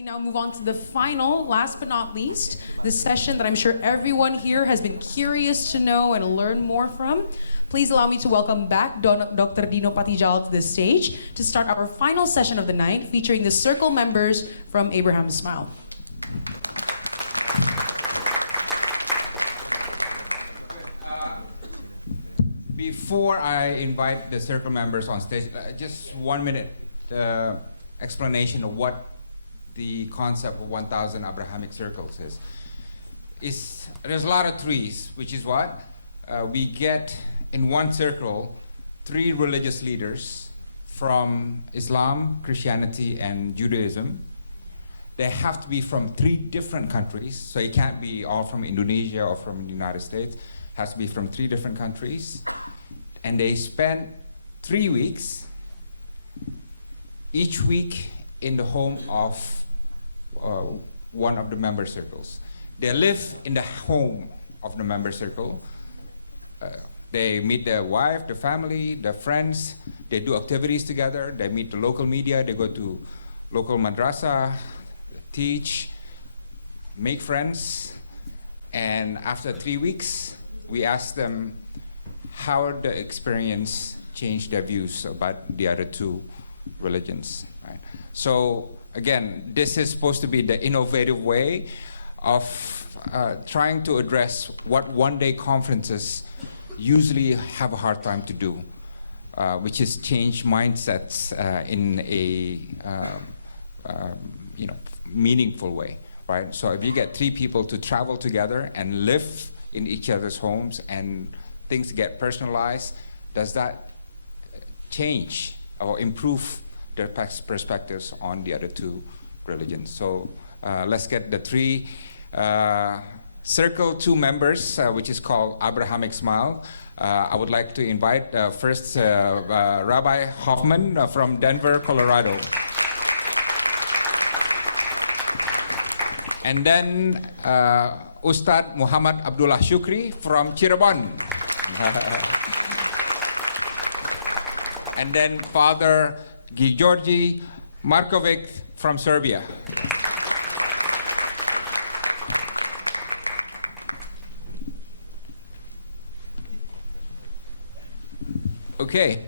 we now move on to the final, last but not least, the session that I'm sure everyone here has been curious to know and learn more from. Please allow me to welcome back Dr. Dino Patijal to the stage to start our final session of the night, featuring the circle members from Abraham's Smile. Before I invite the circle members on stage, just 1 minute explanation of what the concept of 1,000 Abrahamic circles is. There's a lot of trees, which is what? We get in one circle 3 religious leaders from Islam, Christianity, and Judaism. They have to be from 3 different countries, so it can't be all from Indonesia or from the United States. It has to be from 3 different countries. And they spend 3 weeks, each week in the home of one of the member circles. They live in the home of the member circle. They meet their wife, the family, their friends. They do activities together. They meet the local media. They go to local madrasa, teach, make friends. And after 3 weeks, we ask them how the experience changed their views about the other 2 religions. Right? So again, this is supposed to be the innovative way of trying to address what one-day conferences usually have a hard time to do, which is change mindsets in a meaningful way. Right? So if you get 3 people to travel together and live in each other's homes and things get personalized, does that change or improve their perspectives on the other 2 religions? So let's get the 3 Circle 2 members, which is called Abrahamic Smile. I would like to invite first Rabbi Hoffman from Denver, Colorado. And then Ustad Muhammad Abdullah Shukri from Cirebon. And then Father Georgi Markovic from Serbia. Okay,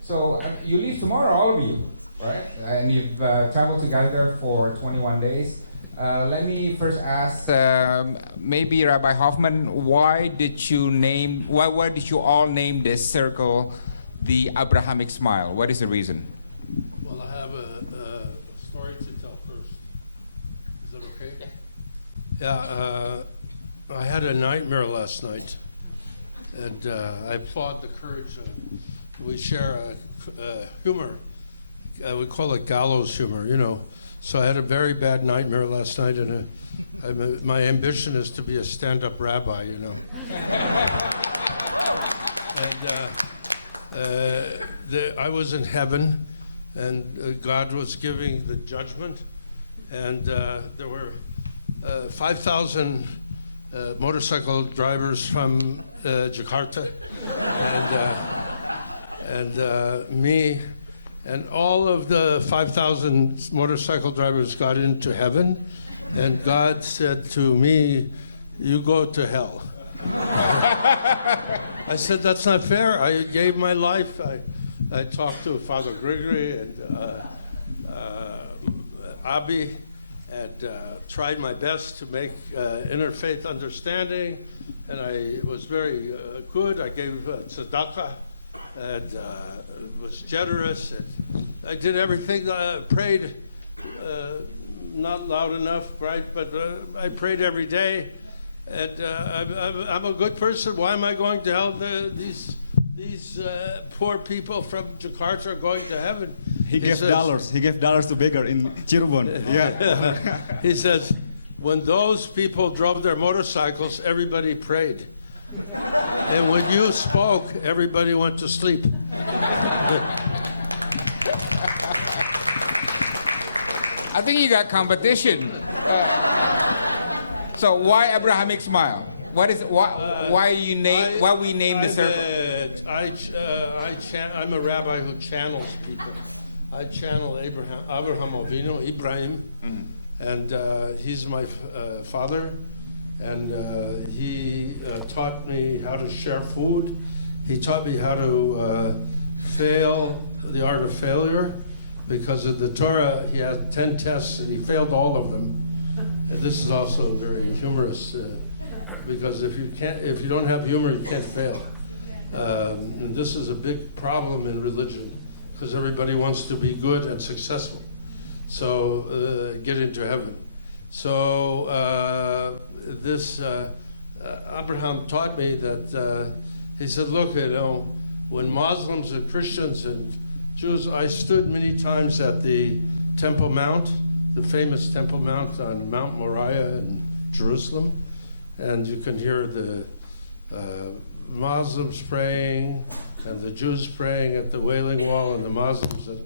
so you leave tomorrow, all of you, right? And you've traveled together for 21 days. Let me first ask, maybe Rabbi Hoffman, why did you all name this circle the Abrahamic Smile? What is the reason? Well, I have a story to tell first. Is that okay? Yeah, I had a nightmare last night, and I applaud the courage. We share humor. We call it gallows humor, you know. So I had a very bad nightmare last night, and my ambition is to be a stand-up rabbi, you know. And I was in heaven, and God was giving the judgment, and there were 5,000 motorcycle drivers from Jakarta, and me. And all of the 5,000 motorcycle drivers got into heaven, and God said to me, "You go to hell." I said, "That's not fair. I gave my life." I talked to Father Gregory and Abi, and tried my best to make interfaith understanding, and I was very good. I gave tzedakah, and was generous, and I did everything. Prayed, not loud enough, right? But I prayed every day, and I'm a good person. Why am I going to hell? These poor people from Jakarta are going to heaven. He gave dollars. He gave dollars to beggar in Cirebon. Yeah. He says, when those people drove their motorcycles, everybody prayed. And when you spoke, everybody went to sleep. I think you got competition. So why Abrahamic Smile? What is why we name the circle? I'm a rabbi who channels people. I channel Abraham Avinu, Ibrahim, And he's my father, and he taught me how to share food. He taught me how to fail, the art of failure. Because of the Torah, he had 10 tests and he failed all of them. And this is also very humorous, because if you don't have humor, you can't fail. And this is a big problem in religion, because everybody wants to be good and successful. So get into heaven. So Abraham taught me that he said, look, when Muslims and Christians and Jews, I stood many times at the Temple Mount, the famous Temple Mount on Mount Moriah in Jerusalem, and you can hear the Muslims praying and the Jews praying at the Wailing Wall and the Muslims at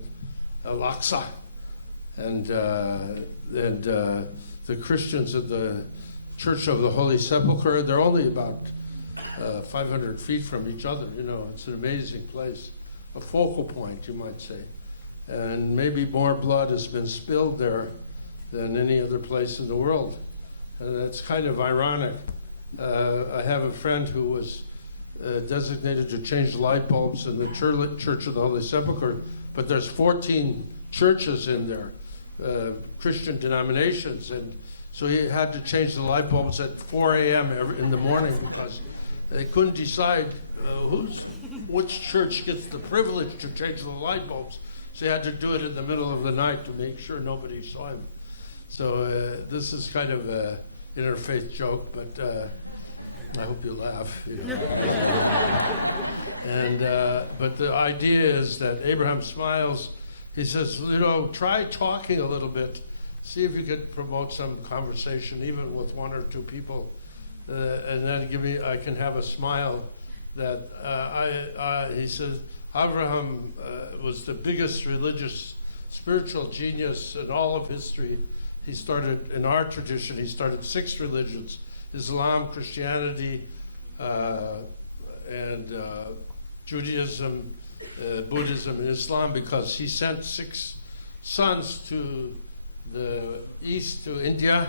Al-Aqsa, and the Christians at the Church of the Holy Sepulchre. They're only about 500 feet from each other. You know, it's an amazing place, a focal point, you might say. And maybe more blood has been spilled there than any other place in the world. And it's kind of ironic. I have a friend who was designated to change light bulbs in the Church of the Holy Sepulchre, but there's 14 churches in there, Christian denominations, and so he had to change the light bulbs at 4 a.m. in the morning because they couldn't decide which church gets the privilege to change the light bulbs. So he had to do it in the middle of the night to make sure nobody saw him. So this is kind of an interfaith joke, but I hope you laugh. You know. And but the idea is that Abraham smiles. He says, you know, try talking a little bit. See if you could promote some conversation, even with one or two people, and then I can have a smile. That he says, Abraham was the biggest religious, spiritual genius in all of history. He started, in our tradition, he started 6 religions: Islam, Christianity, and Judaism, Buddhism, and Islam, because he sent 6 sons to the east, to India,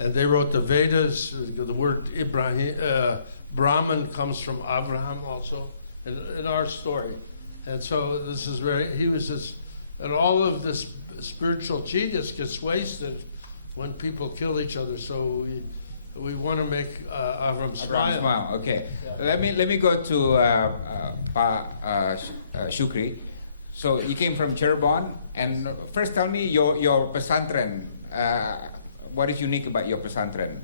and they wrote the Vedas. The word Brahman comes from Abraham also, in our story. And so this is and all of this spiritual genius gets wasted when people kill each other. So we want to make Abraham smile. Okay. Yeah. Let me go to Shukri. So you came from Cirebon, and first tell me your pesantren. What is unique about your pesantren?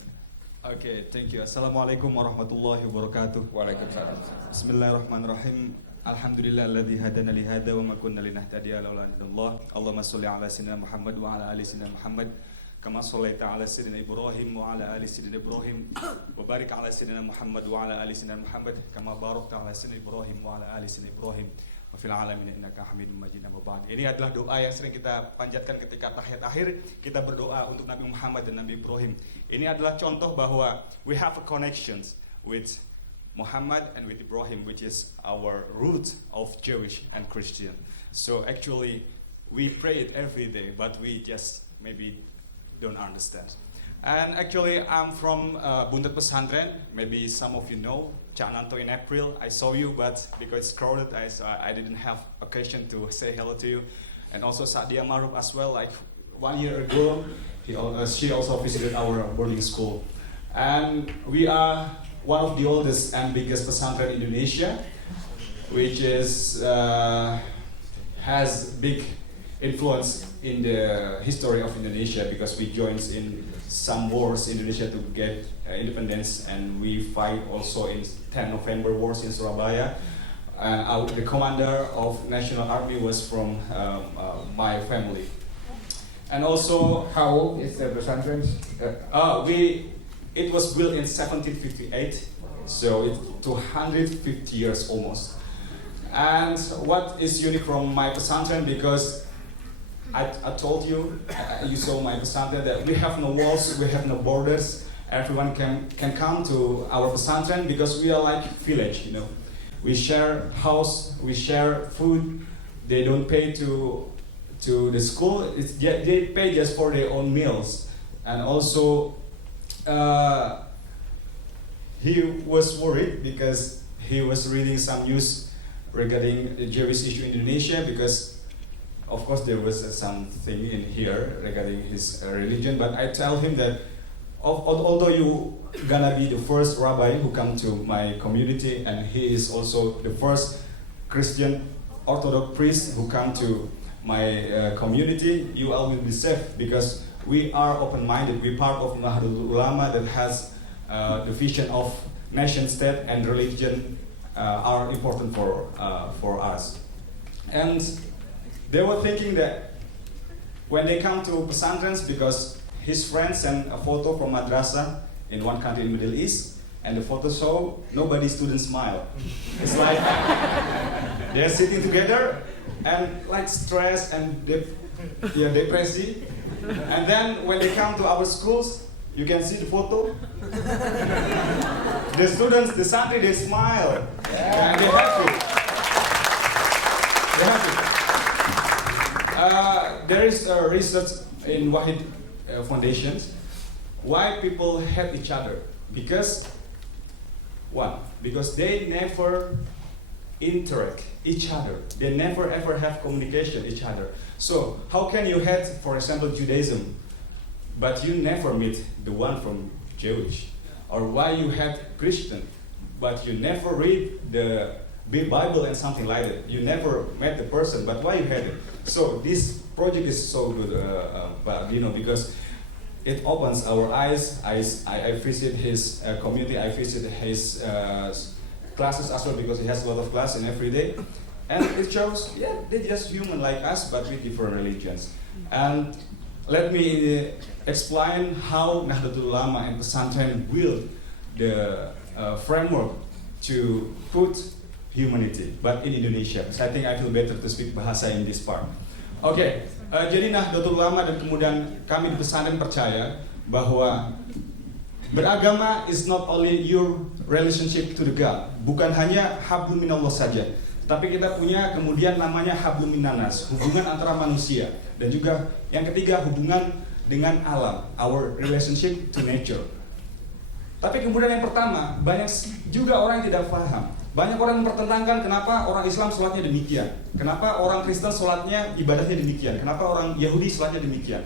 Okay, thank you. Assalamualaikum warahmatullahi wabarakatuh. Waalaikumsalam. Bismillahirrahmanirrahim. Alhamdulillah alladzi hadana li hadza wa ma kunna linahtadiya laula an hadallah. Allahumma shalli ala sayyidina Muhammad wa ala ali sayyidina Muhammad. Kama shallaita ala sayyidina Ibrahim wa ala ali sayyidina Ibrahim. Wa barik ala sayyidina Muhammad wa ala ali sayyidina Muhammad. Kama barakta ala sayyidina Ibrahim wa ala ali sayyidina Ibrahim. Wa fil alamin innaka Hamidum Majid. Ini adalah doa yang sering kita panjatkan ketika tahiyat akhir. Kita berdoa untuk Nabi Muhammad dan Nabi Ibrahim. Ini adalah contoh bahwa we have a connections with Muhammad and with Ibrahim, which is our root of Jewish and Christian. So actually, we pray it every day, but we just maybe don't understand. And actually, I'm from Buntut Pesantren. Maybe some of you know Cak Nanto in April. I saw you, but because it's crowded, I didn't have occasion to say hello to you. And also Sadia Maruf as well. Like 1 year ago, she also visited our boarding school. And we are one of the oldest and biggest pesantren in Indonesia, which is has big influence in the history of Indonesia, because we joined in some wars in Indonesia to get independence, and we fight also in 10 November wars in Surabaya. The commander of National Army was from my family. And also, How old is the pesantren? it was built in 1758, so it's 250 years almost. And what is unique from my pesantren, because I told you, you saw my pesantren, that we have no walls, we have no borders. Everyone can come to our pesantren because we are like village, you know. We share house, we share food. They don't pay to the school. They pay just for their own meals. and also he was worried because he was reading some news regarding the Jewish issue in Indonesia, because of course there was something in here regarding his religion. But I tell him that although you gonna be the first rabbi who come to my community, and he is also the first Christian Orthodox priest who come to my community, you all will be safe, because we are open-minded. We're part of Nahdlatul Ulama that has the vision of nation state and religion are important for us. And they were thinking that when they come to Pesantrens, because his friends sent a photo from madrasah in one country in Middle East, and the photo show nobody student smile. It's like they're sitting together and like stressed and depressed. And then when they come to our schools, you can see the photo. The students, the santri, they smile. Yeah. And they're happy. They're happy. There is a research in Wahid Foundations why people hate each other. Because they never interact each other. They never ever have communication each other. So how can you hate, for example, Judaism, but you never meet the one from Jewish? Or why you hate Christian, but you never read the Bible and something like that. You never met the person, but why you hate it? So this project is so good, because it opens our eyes. I visit his community. I visit his classes as well, because he has a lot of class in every day. And it shows, they're just human like us, but with different religions. And let me explain how Nahdlatul Ulama and Pesantren build the framework to put humanity, but in Indonesia. So I think I feel better to speak bahasa in this part. Oke, jadi Nahdlatul Ulama dan kemudian kami di pesantren percaya bahwa beragama is not only your relationship to the God, bukan hanya hablum minallah saja, tapi kita punya kemudian namanya hablum minannas, hubungan antara manusia, dan juga yang ketiga hubungan dengan alam, our relationship to nature. Tapi kemudian yang pertama, banyak juga orang yang tidak paham. Banyak orang mempertentangkan kenapa orang Islam sholatnya demikian, kenapa orang Kristen sholatnya ibadahnya demikian, kenapa orang Yahudi sholatnya demikian.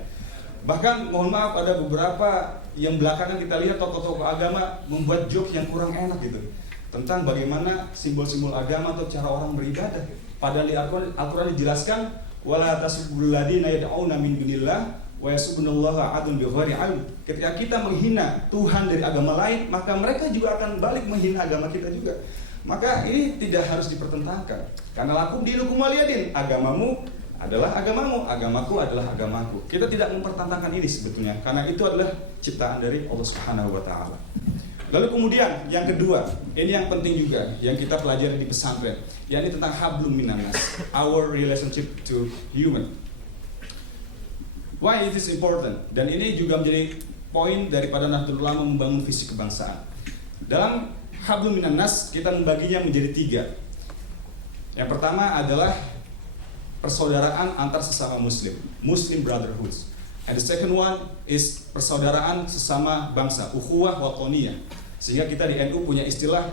Bahkan mohon maaf, ada beberapa yang belakangan kita lihat tokoh-tokoh agama membuat joke yang kurang enak gitu, tentang bagaimana simbol-simbol agama atau cara orang beribadah. Padahal di Al-Quran dijelaskan, wala tasubul ladina yad'una min dunillah wa yasubbunallaha adun bighairi ilm. Ketika kita menghina Tuhan dari agama lain, maka mereka juga akan balik menghina agama kita juga. Maka ini tidak harus dipertentangkan. Karena lakum dinukum waliyadin, agamamu adalah agamamu, agamaku adalah agamaku. Kita tidak mempertentangkan ini sebetulnya, karena itu adalah ciptaan dari Allah Subhanahu wa taala. Lalu kemudian yang kedua, ini yang penting juga yang kita pelajari di pesantren, yakni tentang hablum minannas, our relationship to human. Why it is important? Dan ini juga menjadi poin daripada Nahdlatul Ulama membangun visi kebangsaan. Dalam hablum minannas kita membaginya menjadi 3. Yang pertama adalah persaudaraan antar sesama muslim, Muslim brotherhood. And the second one is persaudaraan sesama bangsa, ukhuwah watoniyah. Sehingga kita di NU punya istilah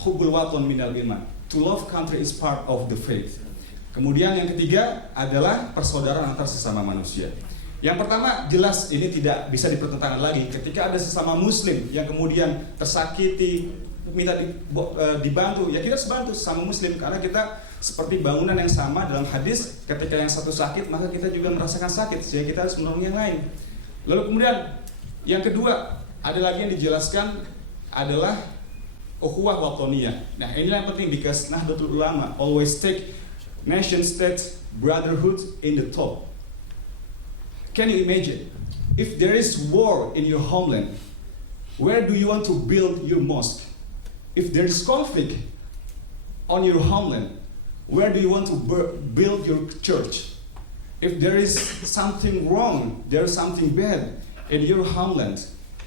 hubbul waton minal iman. To love country is part of the faith. Kemudian yang ketiga adalah persaudaraan antar sesama manusia. Yang pertama jelas ini tidak bisa dipertentangkan lagi. Ketika ada sesama muslim yang kemudian tersakiti, minta dibantu, ya kita harus bantu sesama muslim, karena kita seperti bangunan yang sama dalam hadis, ketika yang satu sakit maka kita juga merasakan sakit, sehingga kita harus menolong yang lain. Lalu kemudian yang kedua ada lagi yang dijelaskan adalah ukhuwah watoniyah. Nah inilah yang penting, because Nahdlatul Ulama always take nation state brotherhood in the top. Can you imagine if there is war in your homeland, where do you want to build your mosque? If there is conflict on your homeland, where do you want to build your church? If there is something wrong, there is something bad in your homeland,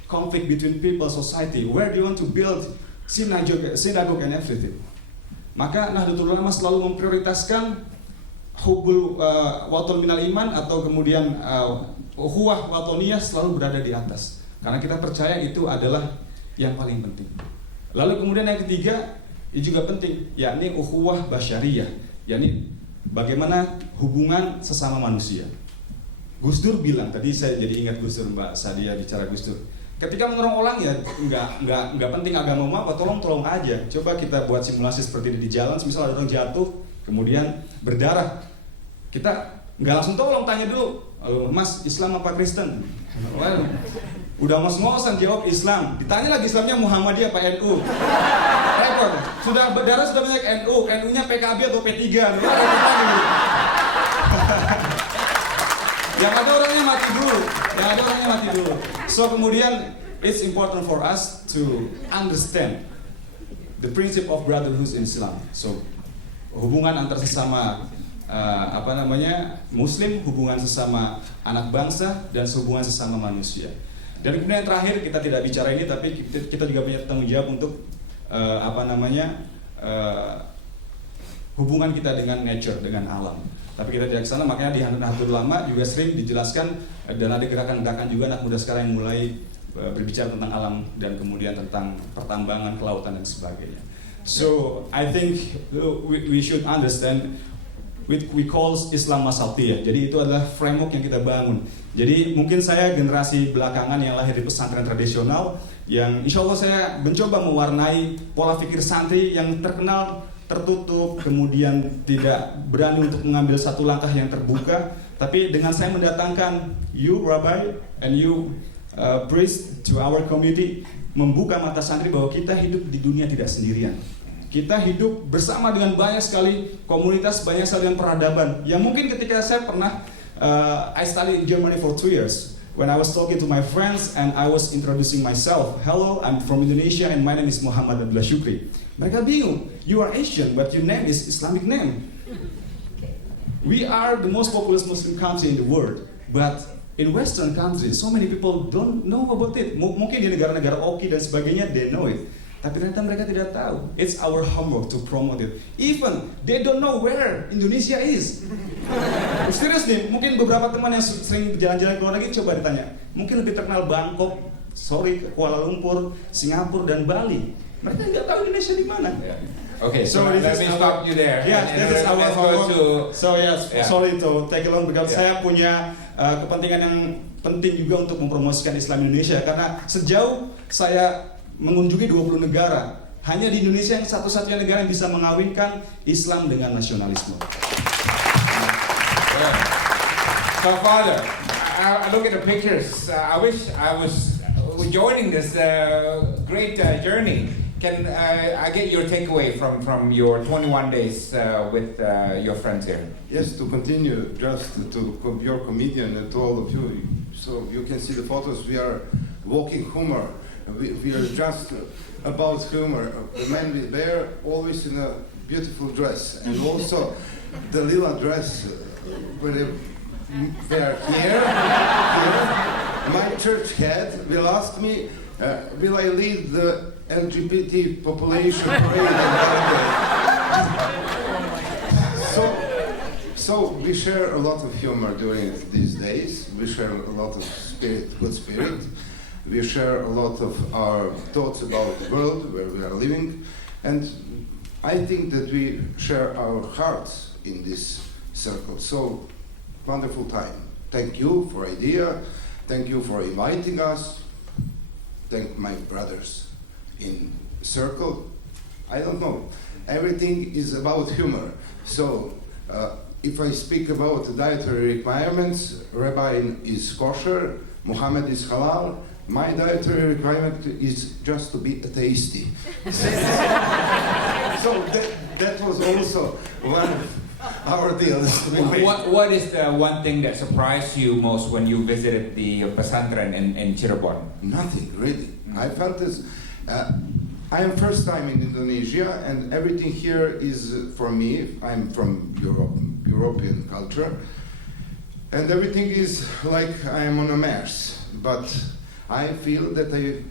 conflict between people, society, where do you want to build synagogue and everything? Maka Nahdlatul Ulama selalu memprioritaskan hubbul waton minal iman, atau kemudian ukhuwah watoniyah selalu berada di atas. Karena kita percaya itu adalah yang paling penting. Lalu kemudian yang ketiga, ini juga penting, yakni ukhuwah basyariyah, yakni bagaimana hubungan sesama manusia. Gus Dur bilang, tadi saya jadi ingat Gus Dur, Mbak Sadia bicara Gus Dur. Ketika menolong orang ya nggak penting agama apa, tolong aja. Coba kita buat simulasi seperti ini di jalan, misal ada orang jatuh, kemudian berdarah, kita nggak langsung tolong, tanya dulu, Mas Islam apa Kristen? Udah ngos-ngosan jawab Islam, ditanya lagi Islamnya Muhammadiyah apa NU? Repot. Sudah berdarah sudah banyak NU, NU-nya PKB atau P3? Yang ada orangnya mati dulu. So kemudian it's important for us to understand the principle of brotherhood in Islam. So hubungan antar sesama Muslim, hubungan sesama anak bangsa, dan hubungan sesama manusia. Dan kemudian yang terakhir, kita tidak bicara ini, tapi kita juga punya tanggung jawab untuk hubungan kita dengan nature, dengan alam. Tapi kita tidak kesana, makanya di Nahdlatul Ulama juga sering dijelaskan, dan ada gerakan-gerakan juga anak muda sekarang yang mulai berbicara tentang alam dan kemudian tentang pertambangan, kelautan dan sebagainya. So I think we should understand we call Islam Wasatiyah. Jadi itu adalah framework yang kita bangun. Jadi mungkin saya generasi belakangan yang lahir di pesantren tradisional, yang insya Allah saya mencoba mewarnai pola pikir santri yang terkenal tertutup, kemudian tidak berani untuk mengambil satu langkah yang terbuka. Tapi dengan saya mendatangkan you Rabbi and you priest to our community, membuka mata santri bahwa kita hidup di dunia tidak sendirian. Kita hidup bersama dengan banyak sekali komunitas, banyak sekali dengan peradaban. Yang mungkin ketika saya pernah, I studied in Germany for 2 years. When I was talking to my friends and I was introducing myself, hello, I'm from Indonesia and my name is Muhammad Abdullah Shukri. Mereka bingung, you are Asian but your name is Islamic name. We are the most populous Muslim country in the world, but in Western countries, so many people don't know about it. Mungkin di negara-negara Oki dan sebagainya, they know it. Tapi ternyata mereka tidak tahu. It's our homework to promote it. Even they don't know where Indonesia is. Serius nih, mungkin beberapa teman yang sering jalan-jalan ke luar negeri coba ditanya. Mungkin lebih terkenal Bangkok, Kuala Lumpur, Singapura dan Bali. Mereka nggak tahu Indonesia di mana. Okay, so let me stop you there. Yeah, this is our homework. So yes, yeah. Sorry to take long because saya punya kepentingan yang penting juga untuk mempromosikan Islam Indonesia, karena sejauh saya mengunjungi 20 negara, hanya di Indonesia yang satu-satunya negara yang bisa mengawinkan Islam dengan nasionalisme. So Father, I look at the pictures. I wish I was joining this great journey. Can I get your takeaway from your 21 days with your friends here? Yes, to continue just to your comedian and to all of you, so you can see the photos. We are walking humor. We are just about humor. The men with bear always in a beautiful dress, and also the lila dress when they are here. My church head will ask me, will I lead the LGBT population parade on Saturday? So we share a lot of humor during these days. We share a lot of good spirit. We share a lot of our thoughts about the world where we are living, and I think that we share our hearts in this circle. So wonderful time. Thank you for idea. Thank you for inviting us. Thank my brothers in circle. I don't know. Everything is about humor. So if I speak about dietary requirements, Rabbi is kosher, Muhammad is halal. My dietary requirement is just to be tasty. So that was also one of our deals. What is the one thing that surprised you most when you visited the pesantren in Cirebon? Nothing really. I felt this. I am first time in Indonesia, and everything here is for me. I'm from European culture, and everything is like I am on a Mars. But I feel that I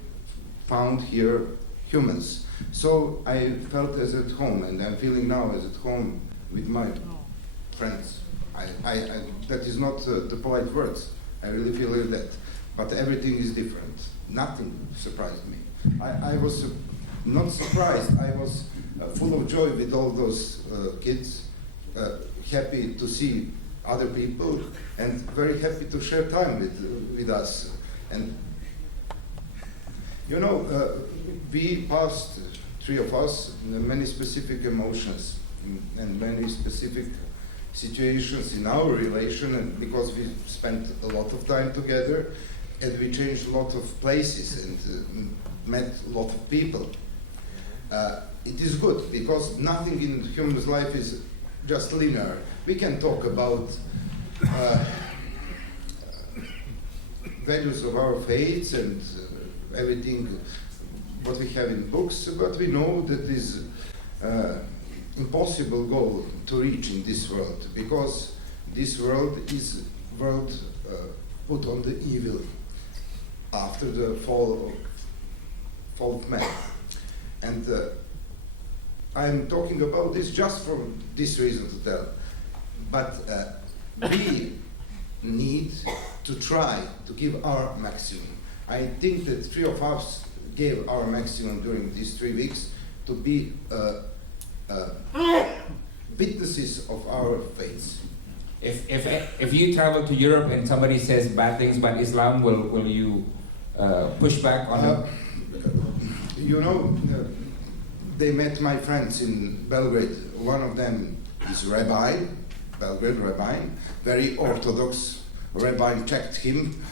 found here humans. So I felt as at home, and I'm feeling now as at home with my friends. That is not the polite words. I really feel that. But everything is different. Nothing surprised me. I was not surprised. I was full of joy with all those kids, happy to see other people, and very happy to share time with us. And you know, we passed, three of us, many specific emotions and many specific situations in our relation, and because we spent a lot of time together, and we changed a lot of places and met a lot of people. It is good because nothing in human life is just linear. We can talk about values of our faiths and everything what we have in books, but we know that is impossible goal to reach in this world, because this world is world put on the evil after the fall of man. And I'm talking about this just for this reason to tell. But we need to try to give our maximum. I think that three of us gave our maximum during these 3 weeks to be witnesses of our faith. If you travel to Europe and somebody says bad things about Islam, will you push back on them? You know, they met my friends in Belgrade. One of them is rabbi, Belgrade rabbi, very orthodox rabbi. Checked him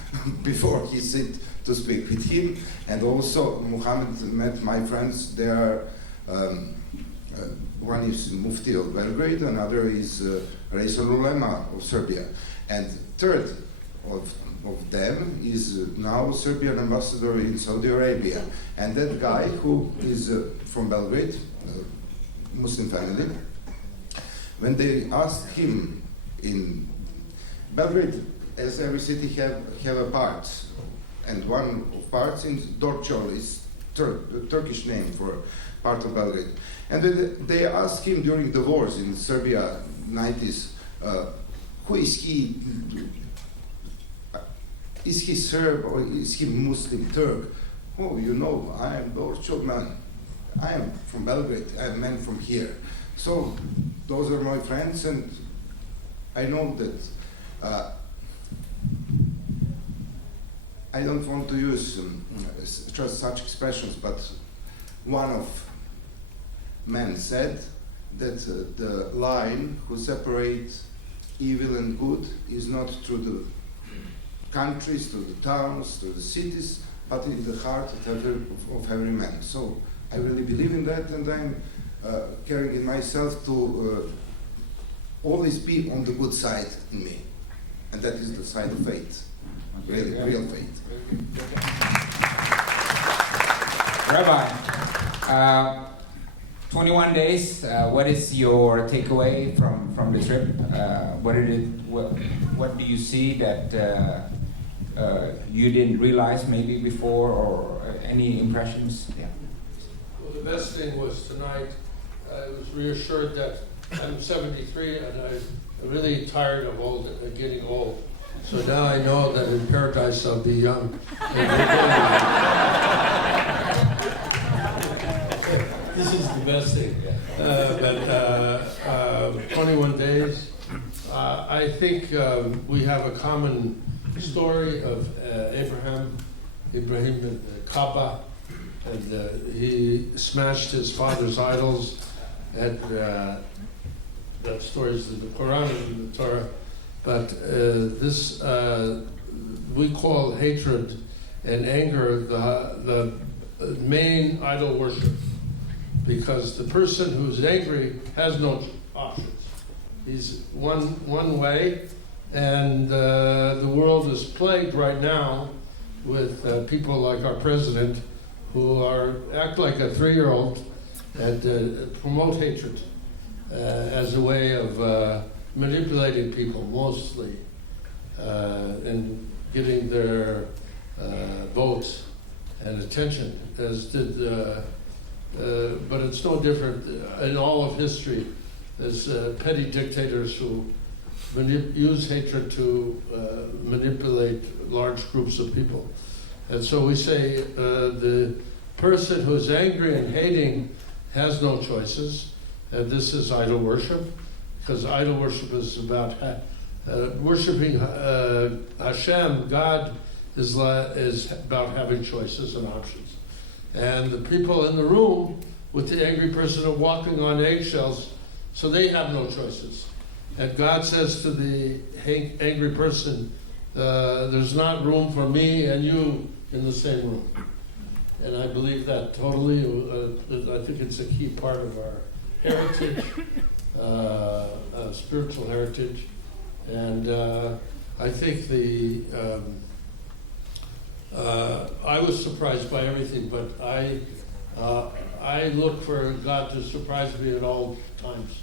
before he sit to speak with him. And also Muhammad met my friends. They are one is Mufti of Belgrade, another is Reis Ulema of Serbia, and third of them is now Serbian ambassador in Saudi Arabia. And that guy who is from Belgrade, Muslim family, when they asked him in Belgrade, as every city have a part, and one of parts in Dorčol is the Turkish name for part of Belgrade. And when they asked him during the wars in Serbia, 90s, who is he? Is he Serb or is he Muslim Turk? Oh, you know, I am Dorčol man. I am from Belgrade. I am man from here. So those are my friends, and I know that I don't want to use just such expressions, but one of men said that the line who separates evil and good is not through the countries, through the towns, through the cities, but in the heart of every man. So I really believe in that, and I'm carrying in myself to always be on the good side in me, and that is the side of faith, really, real faith. Rabbi, 21 days, what is your takeaway from the trip? What do you see that you didn't realize maybe before, or any impressions? Yeah. Well, the best thing was tonight, I was reassured that I'm 73 and I'm really tired of getting old. So now I know that in paradise I'll be young. This is the best thing. 21 days. I think we have a common story of Ibrahim and Kaaba, and he smashed his father's idols, and that story is in the Quran and the Torah. But this we call hatred and anger the main idol worship, because the person who's angry has no options. He's one way, and the world is plagued right now with people like our president who act like a 3-year-old and promote hatred as a way of manipulating people mostly and getting their votes and attention, as did, but it's no different in all of history. There's petty dictators who use hatred to manipulate large groups of people. And so we say the person who's angry and hating has no choices, and this is idol worship, because idol worship is about worshiping Hashem. God is about having choices and options. And the people in the room with the angry person are walking on eggshells, so they have no choices. And God says to the angry person, there's not room for me and you in the same room. And I believe that totally. I think it's a key part of our heritage, spiritual heritage. And I think I was surprised by everything, but I look for God to surprise me at all times.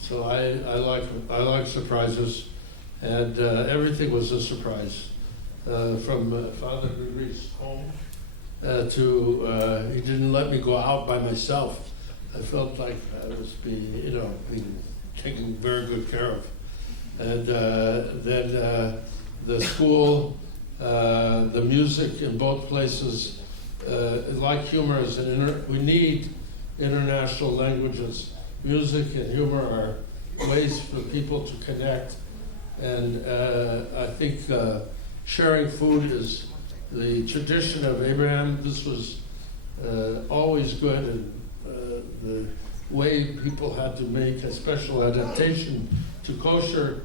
So I like surprises, and everything was a surprise. From Father Gregory's home to he didn't let me go out by myself. I felt like I was being taken very good care of. And then the school, the music in both places, like humor is we need international languages. Music and humor are ways for people to connect, and I think sharing food is the tradition of Abraham. This was always good, and the way people had to make a special adaptation to kosher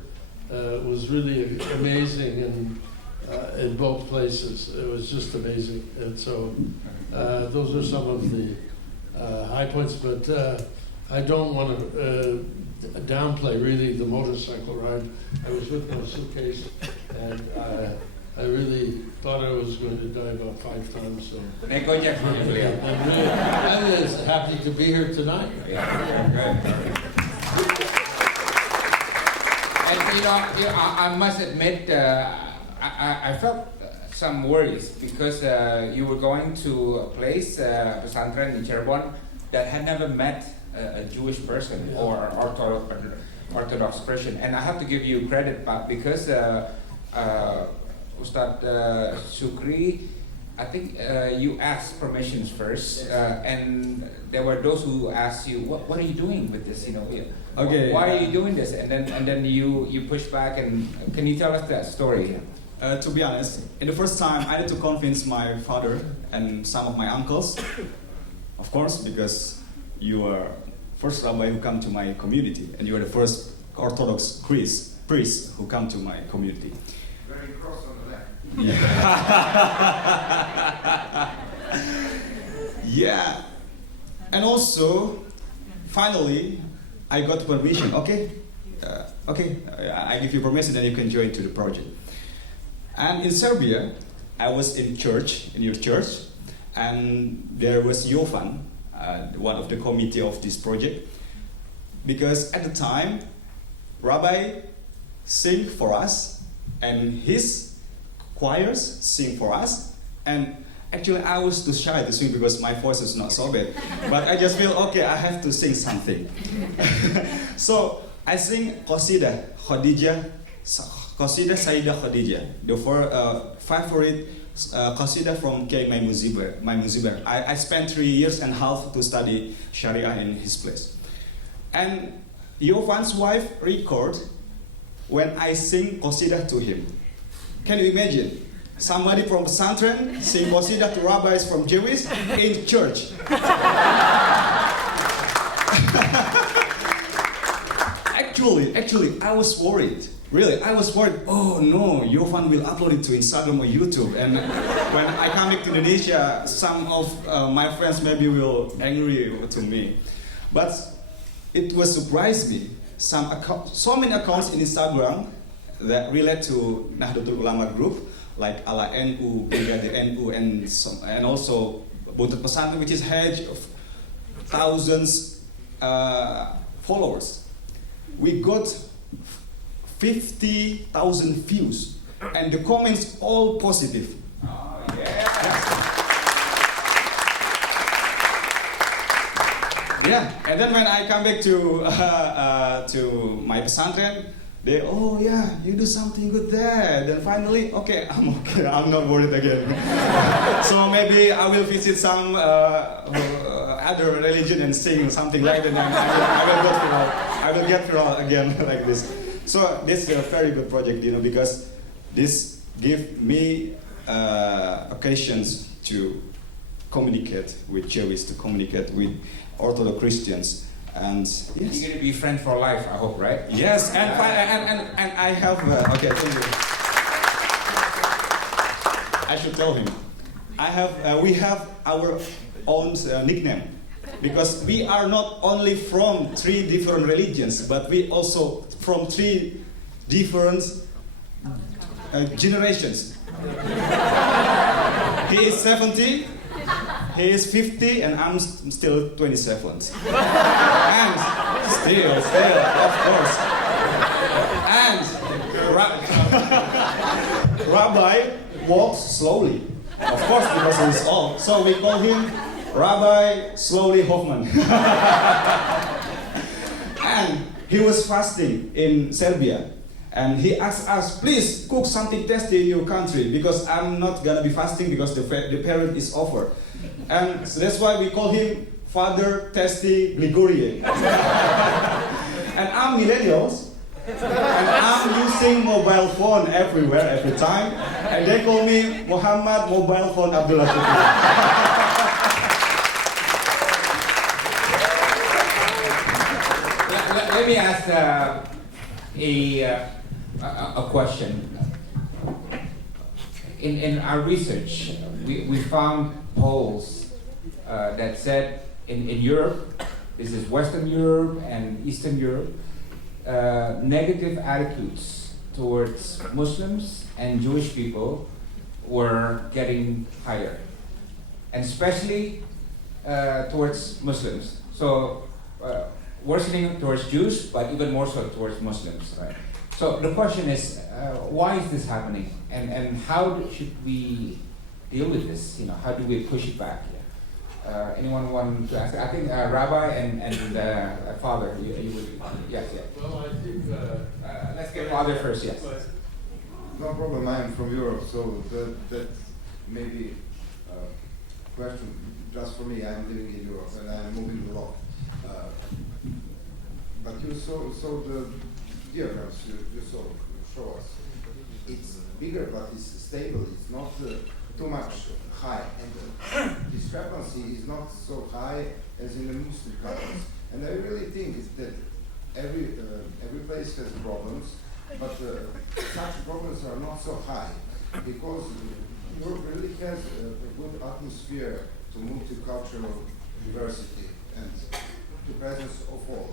was really amazing, and in both places it was just amazing. And so those are some of the high points, but I don't want to downplay really the motorcycle ride. I was with my suitcase, and I really thought I was going to die about 5 times. So I'm really happy to be here tonight. And I must admit, I felt some worries because you were going to a place, pesantren in Cirebon, that had never met a Jewish person or an Orthodox Christian. And I have to give you credit, Pak, because Ustad Sukri, I think you asked permissions first, and there were those who asked you, "What are you doing with this? Okay. Why are you doing this?" And then you push back. And can you tell us that story? To be honest, in the first time, I had to convince my father and some of my uncles, of course, because you are first rabbi who come to my community, and you are the first Orthodox priest who come to my community. Very cross on the left. Yeah. And also, finally, I got permission. Okay, I give you permission, then you can join to the project. And in Serbia, I was in your church, and there was Jovan, one of the committee of this project, because at the time, Rabbi sing for us, and his choirs sing for us, and actually I was too shy to sing because my voice is not so bad, but I just feel, okay, I have to sing something. So I sing Qasidah Sayyidah Khadijah, the favorite Qasidah from K. My Muzibar. I spent 3.5 years to study Sharia in his place. And Jovan's wife record when I sing Qasidah to him. Can you imagine? Somebody from Pesantren sing Qasidah to rabbis from Jewish in church. Actually, I was worried. Really, I was worried. Oh no, Jovan will upload it to Instagram or YouTube. And when I come back to Indonesia, some of my friends maybe will angry to me. But it was surprised me. So many accounts in Instagram that relate to Nahdlatul Ulama group, like Ala NU, Brigade NU, and also Buntut Pesantren, which is hedge of thousands followers. We got 50,000 views, and the comments all positive. Oh, yeah. Yeah, and then when I come back to my Pesantren, They, oh yeah, you do something good there. Then finally, okay, I'm not worried again. So maybe I will visit some other religion and sing something like that. And I will get viral again like this. So this is a very good project, because this give me occasions to communicate with Jews, to communicate with Orthodox Christians. And yes. You're going to be friends for life, I hope, right? Yes, and I have, okay, thank you. I should tell him. We have our own nickname, because we are not only from 3 different religions, but we also from 3 different generations. He is 70, he is 50, and I'm still 27. And still, of course. And Rabbi walks slowly, of course, because he's old. So we call him Rabbi Slowly Hoffman. And he was fasting in Serbia. And he asked us, please cook something tasty in your country, because I'm not gonna be fasting because the parent is over. And so that's why we call him Father Tasty Ligurian. And I'm millennials, and I'm using mobile phone everywhere, every time. And they call me Muhammad Mobile Phone Abdullah Tufi. Let me ask a question. In our research, we found polls that said in Europe, this is Western Europe and Eastern Europe, negative attitudes towards Muslims and Jewish people were getting higher, and especially towards Muslims. So worsening towards Jews, but even more so towards Muslims, right? So the question is, why is this happening, and how should we deal with this? How do we push it back? Anyone want to answer? I think Rabbi and Father, you would. Yes. Well, I think. Let's get Father first. Yes. No problem, I am from Europe, so that may be a question just for me. I am living in Europe and I am moving a lot. But you saw the diagrams you show us. It's bigger, but it's stable. It's not too much high, and the discrepancy is not so high as in the Muslim countries. And I really think that every place has problems, but such problems are not so high, because Europe really has a good atmosphere to multicultural diversity and the presence of all.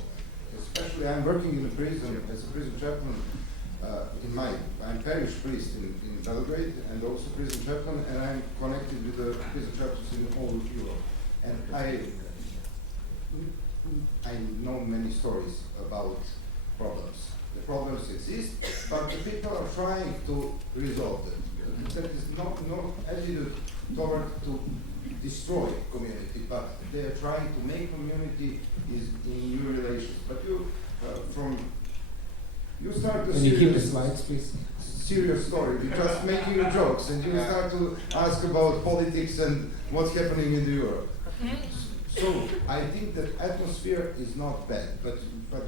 Especially, I'm working in a prison as a prison chaplain. I'm parish priest in Belgrade and also prison chaplain, and I'm connected with the prison chaplains in all of Europe. And I know many stories about problems. The problems exist, but the people are trying to resolve them. That is not attitude toward to destroy community, but they are trying to make community is in new relations. But you start Can you keep the slides, please? serious story. You're just making jokes, and you start to ask about politics and what's happening in Europe. So I think that atmosphere is not bad, but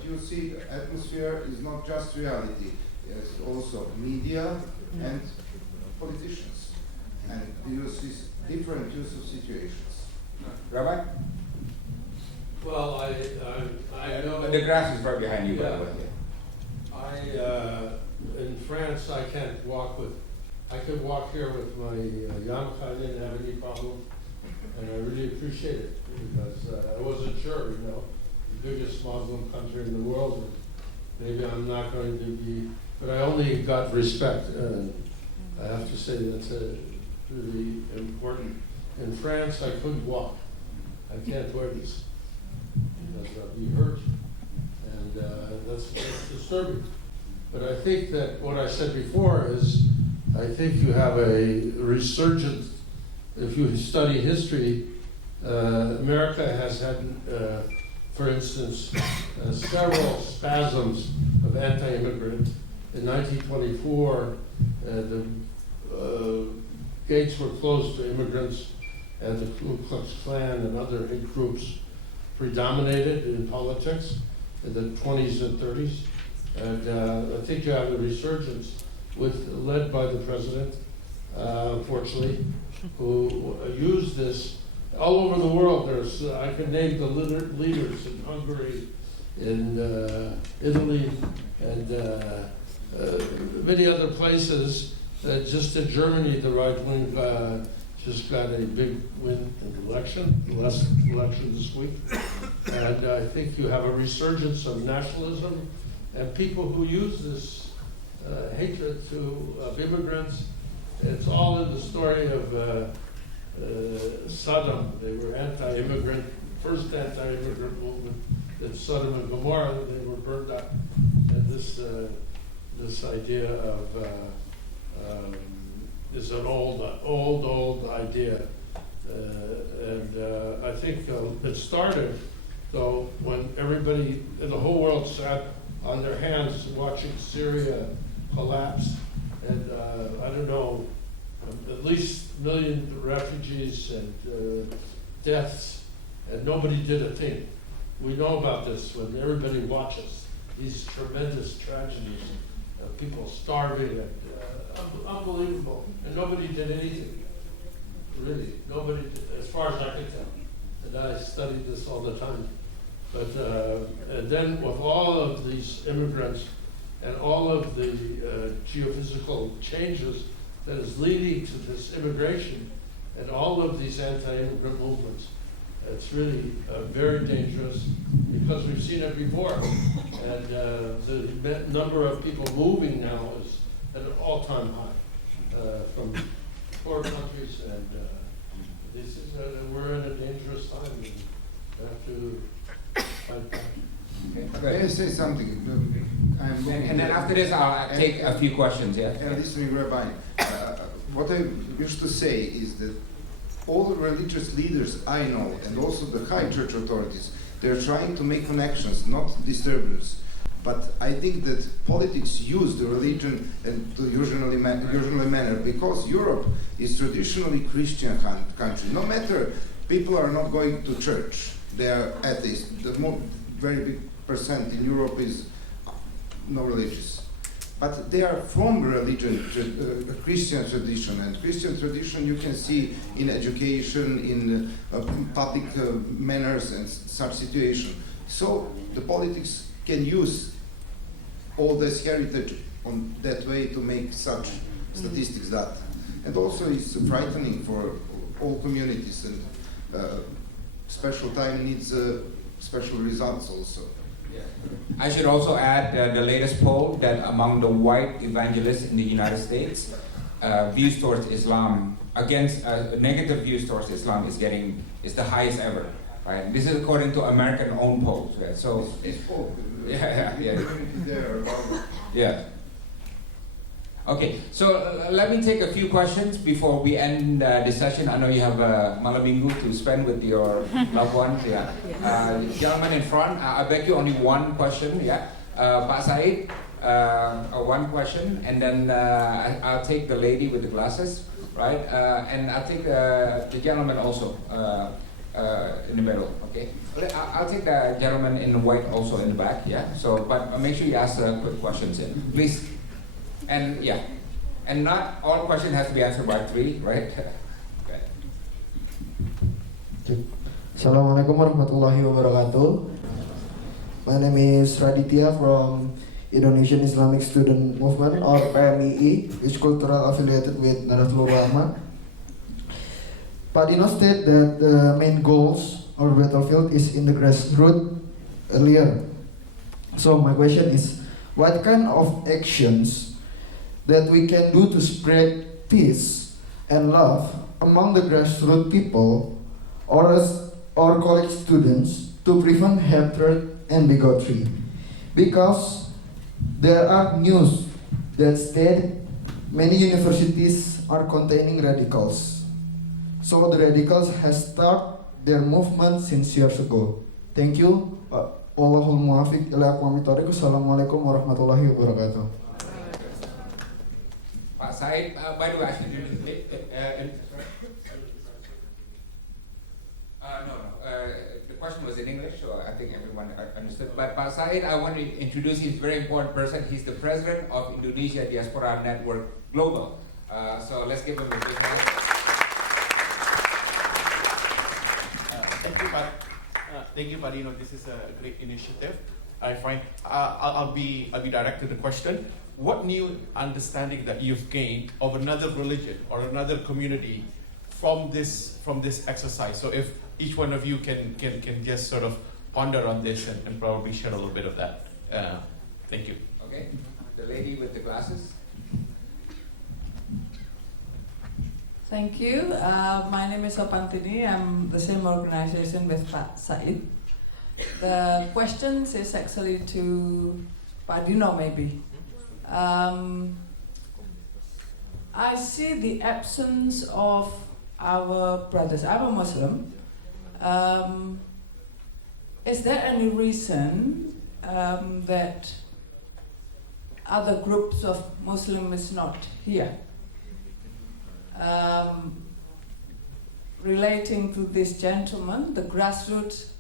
you see, atmosphere is not just reality. It's also media and politicians, and different use of situations. Rabbi? Well, I know. The grass is right behind you, by the way. In France, I can't walk with. I could walk here with my yarmulke. I didn't have any problem, and I really appreciate it because I wasn't sure. The biggest Muslim country in the world, and maybe I'm not going to be. But I only got respect, and I have to say that's really important. In France, I couldn't walk. I can't wear this because I'll be hurt, and that's disturbing. But I think that what I said before is, I think you have a resurgent. If you study history, America has had for instance, several spasms of anti-immigrant. In 1924, the gates were closed to immigrants, and the Ku Klux Klan and other hate groups predominated in politics in the 20s and 30s. And I think you have a resurgence led by the president, unfortunately, who used this all over the world. I can name the leaders in Hungary, in Italy, and many other places. Just in Germany, the right wing just got a big win in the election, the last election this week. And I think you have a resurgence of nationalism and people who use this hatred of immigrants. It's all in the story of Sodom. They were anti-immigrant, first anti-immigrant movement in Sodom and Gomorrah. They were burned up. And this idea of is an old idea. And I think it started, though, when everybody in the whole world sat on their hands watching Syria collapse. And I don't know, at least a million refugees and deaths, and nobody did a thing. We know about this when everybody watches these tremendous tragedies of people starving and unbelievable, and nobody did anything. Really, nobody did, as far as I can tell. And I studied this all the time. But and then with all of these immigrants and all of the geophysical changes that is leading to this immigration and all of these anti-immigrant movements, it's really very dangerous because we've seen it before. And the number of people moving now is at an all-time high from poor countries, and this is we're in a dangerous time. We have to fight back. May I say something? And then after this, I'll take a few questions. Yeah. Listening, Rabbi, what I wish to say is that all the religious leaders I know, and also the high church authorities, they're trying to make connections, not disturbance. But I think that politics use the religion and to usually manner, because Europe is traditionally Christian country. No matter, people are not going to church. They are atheists. The very big percent in Europe is no religious. But they are from religion, Christian tradition. And Christian tradition you can see in education, in public manners and such situation. So the politics can use all this heritage on that way to make such statistics that. And also it's frightening for all communities, and special time needs special results also. I should also add the latest poll that among the white evangelists in the United States, views towards Islam, against negative views towards Islam is the highest ever. Right? This is according to American-owned polls. Yeah. So yeah. Yeah. Okay, so let me take a few questions before we end this session. I know you have malam minggu to spend with your loved ones. Yeah. Gentleman in front, I beg you only one question. Yeah. Pak Said, one question, and then I'll take the lady with the glasses, right? And I'll take the gentleman also in the middle. Okay. I'll take the gentleman in white also in the back. Yeah. So, but make sure you ask quick questions, please. And yeah, and not all questions have to be answered by 3, right? Okay. Assalamualaikum warahmatullahi wabarakatuh. My name is Raditya from Indonesian Islamic Student Movement, or PMII, which cultural affiliated with Nahdlatul Ulama. Pak Dino stated that the main goals or battlefield is in the grassroots earlier. So my question is, what kind of actions that we can do to spread peace and love among the grassroots people or college students to prevent hatred and bigotry? Because there are news that state many universities are containing radicals. So the radicals has started their movement since years ago. Thank you. Wallahul muwafiq ila aqwamit thoriq. Assalamualaikum warahmatullahi wabarakatuh. Pak Said, by the way, I should do this. No. The question was in English, so I think everyone understood. But Pak Said, I want to introduce him. He's a very important person. He's the president of Indonesia Diaspora Network Global. So let's give him a big hand. Thank you, Pak Dino. This is a great initiative. I'll be direct to the question. What new understanding that you've gained of another religion or another community from this exercise? So if each one of you can just sort of ponder on this and probably share a little bit of that. Thank you. Okay, the lady with the glasses. Thank you. My name is Opantini. I'm the same organization with Pak Said. The questions is actually to Pak Dino maybe. I see the absence of our brothers. I'm a Muslim. Is there any reason that other groups of Muslims is not here? Relating to this gentleman, the grassroots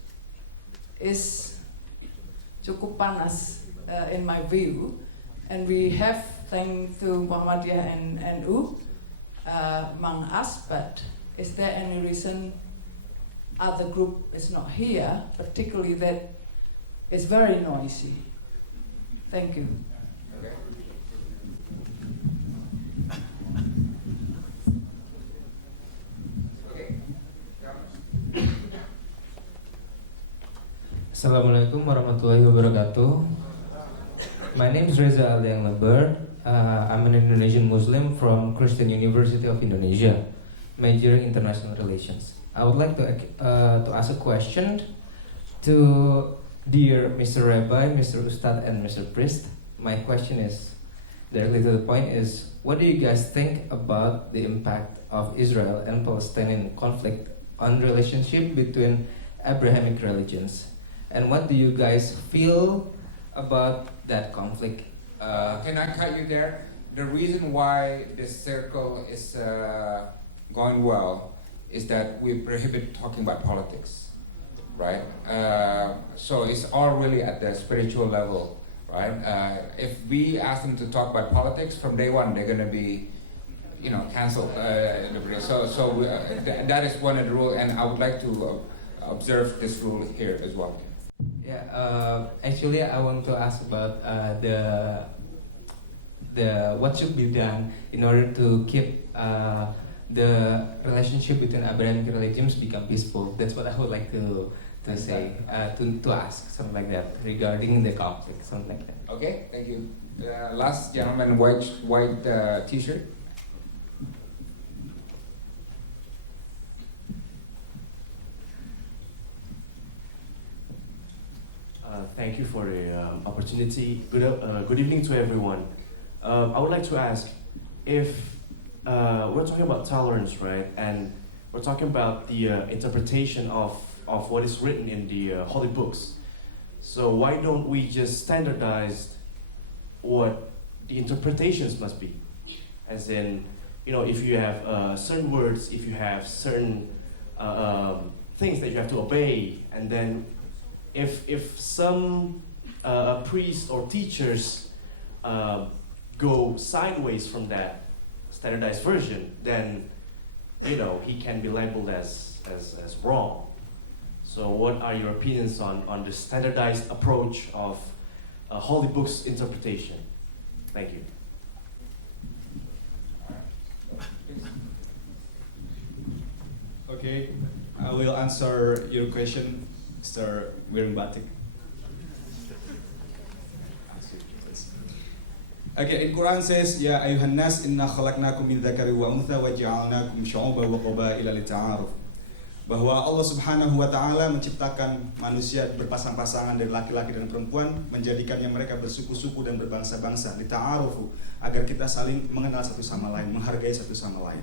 is cukup panas in my view, and we have, thanks to Muhammadiyah and NU among us, but is there any reason other group is not here, particularly that is very noisy? Thank you. Okay. Assalamualaikum warahmatullahi wabarakatuh. My name is Reza Aliang Leber. I'm an Indonesian Muslim from Christian University of Indonesia, majoring international relations. I would like to ask a question to dear Mr. Rabbi, Mr. Ustad, and Mr. Priest. My question is directly to the point: is what do you guys think about the impact of Israel and Palestinian conflict on relationship between Abrahamic religions? And what do you guys feel about that conflict? Can I cut you there? The reason why this circle is going well is that we prohibit talking about politics, right? So it's all really at the spiritual level, right? If we ask them to talk about politics from day one, they're going to be, canceled. That is one of the rules, and I would like to observe this rule here as well. Yeah, actually, I want to ask about the what should be done in order to keep the relationship between Abrahamic religions become peaceful. That's what I would like to say, to ask something like that regarding the conflict, something like that. Okay, thank you. The last gentleman, white T-shirt. Thank you for the opportunity. Good evening to everyone. I would like to ask if we're talking about tolerance, right? And we're talking about the interpretation of what is written in the holy books. So why don't we just standardize what the interpretations must be? As in, if you have certain words, if you have certain things that you have to obey, and then if some priests or teachers go sideways from that standardized version, then he can be labeled as wrong. So what are your opinions on the standardized approach of holy books interpretation? Thank you. Okay, I will answer your question, Mr. wearing batik. Okay, in Quran says, Ya ayuhan nas inna khalaqnakum min dzakari wa untha wa ja'alnakum syu'uban wa qabaila lita'aruf. Bahwa Allah Subhanahu wa taala menciptakan manusia berpasang-pasangan dari laki-laki dan perempuan, menjadikannya mereka bersuku-suku dan berbangsa-bangsa, lita'arufu, agar kita saling mengenal satu sama lain, menghargai satu sama lain.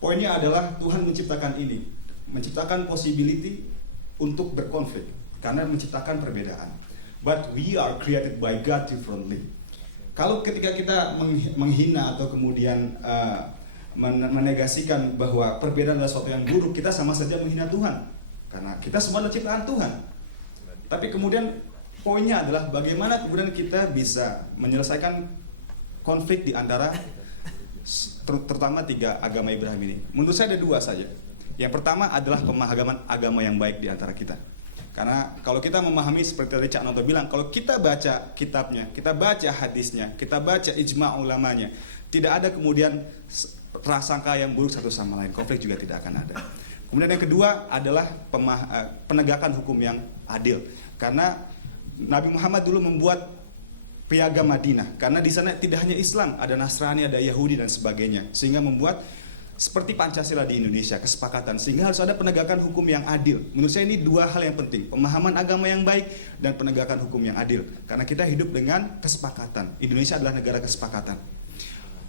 Poinnya adalah Tuhan menciptakan ini, menciptakan possibility untuk berkonflik. karena menciptakan perbedaan. But we are created by God differently. Kalau ketika kita menghina atau kemudian menegasikan bahwa perbedaan adalah sesuatu yang buruk, kita sama saja menghina Tuhan. Karena kita semua adalah ciptaan Tuhan. Tapi kemudian poinnya adalah bagaimana kemudian kita bisa menyelesaikan konflik di antara terutama tiga agama Ibrahim ini. Menurut saya ada dua saja. Yang pertama adalah pemahaman agama yang baik di antara kita. Karena kalau kita memahami seperti tadi Cak Noto bilang, kalau kita baca kitabnya, kita baca hadisnya, kita baca ijma' ulamanya, tidak ada kemudian prasangka yang buruk satu sama lain, konflik juga tidak akan ada. Kemudian yang kedua adalah penegakan hukum yang adil. Karena Nabi Muhammad dulu membuat piagam Madinah, karena di sana tidak hanya Islam, ada Nasrani, ada Yahudi dan sebagainya, sehingga membuat seperti Pancasila di Indonesia, kesepakatan, sehingga harus ada penegakan hukum yang adil. Menurut saya ini dua hal yang penting, pemahaman agama yang baik dan penegakan hukum yang adil. Karena kita hidup dengan kesepakatan. Indonesia adalah negara kesepakatan.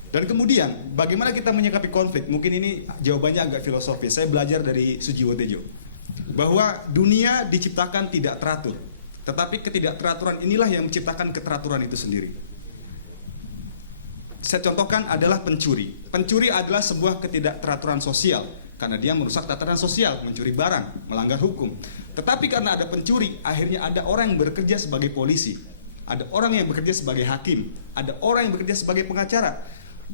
Dan kemudian, bagaimana kita menyikapi konflik? Mungkin ini jawabannya agak filosofis. Saya belajar dari Sujiwo Tejo, bahwa dunia diciptakan tidak teratur, tetapi ketidakteraturan inilah yang menciptakan keteraturan itu sendiri. Saya contohkan adalah pencuri. Pencuri adalah sebuah ketidakteraturan sosial karena dia merusak tatanan sosial, mencuri barang, melanggar hukum. Tetapi karena ada pencuri, akhirnya ada orang yang bekerja sebagai polisi, ada orang yang bekerja sebagai hakim, ada orang yang bekerja sebagai pengacara.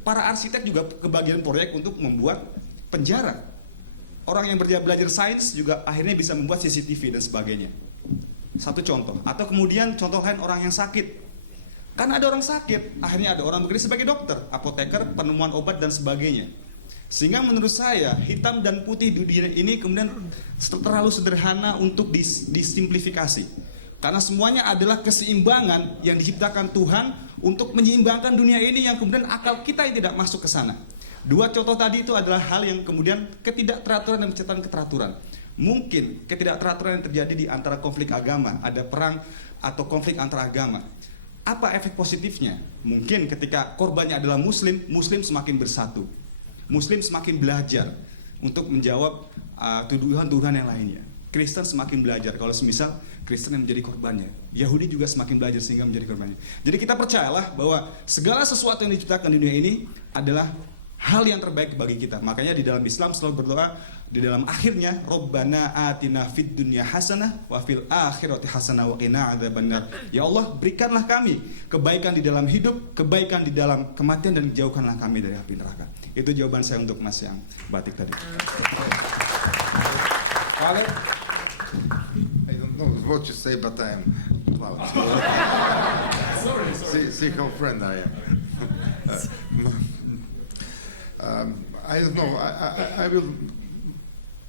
Para arsitek juga kebagian proyek untuk membuat penjara. Orang yang belajar sains juga akhirnya bisa membuat CCTV dan sebagainya. Satu contoh. Atau kemudian contoh lain, orang yang sakit. Karena ada orang sakit, akhirnya ada orang bekerja sebagai dokter, apoteker, penemuan obat dan sebagainya. Sehingga menurut saya hitam dan putih di dunia ini kemudian terlalu sederhana untuk disimplifikasi. Karena semuanya adalah keseimbangan yang diciptakan Tuhan untuk menyeimbangkan dunia ini yang kemudian akal kita yang tidak masuk ke sana. Dua contoh tadi itu adalah hal yang kemudian ketidakteraturan dan menciptakan keteraturan. Mungkin ketidakteraturan yang terjadi di antara konflik agama, ada perang atau konflik antara agama. Apa efek positifnya? Mungkin ketika korbannya adalah Muslim, Muslim semakin bersatu. Muslim semakin belajar untuk menjawab tuduhan-tuduhan yang lainnya. Kristen semakin belajar kalau semisal Kristen yang menjadi korbannya. Yahudi juga semakin belajar sehingga menjadi korbannya. Jadi kita percayalah bahwa segala sesuatu yang diciptakan di dunia ini adalah hal yang terbaik bagi kita. Makanya di dalam Islam selalu berdoa, di dalam akhirnya Rabbana atina fid dunya hasanah wa fil akhirati hasanah wa qina adzabannar. Ya Allah, berikanlah kami kebaikan di dalam hidup, kebaikan di dalam kematian, dan jauhkanlah kami dari api neraka. Itu jawaban saya untuk Mas yang batik tadi. Father? I don't know what you say, but I am proud. See how friend I am. I don't know.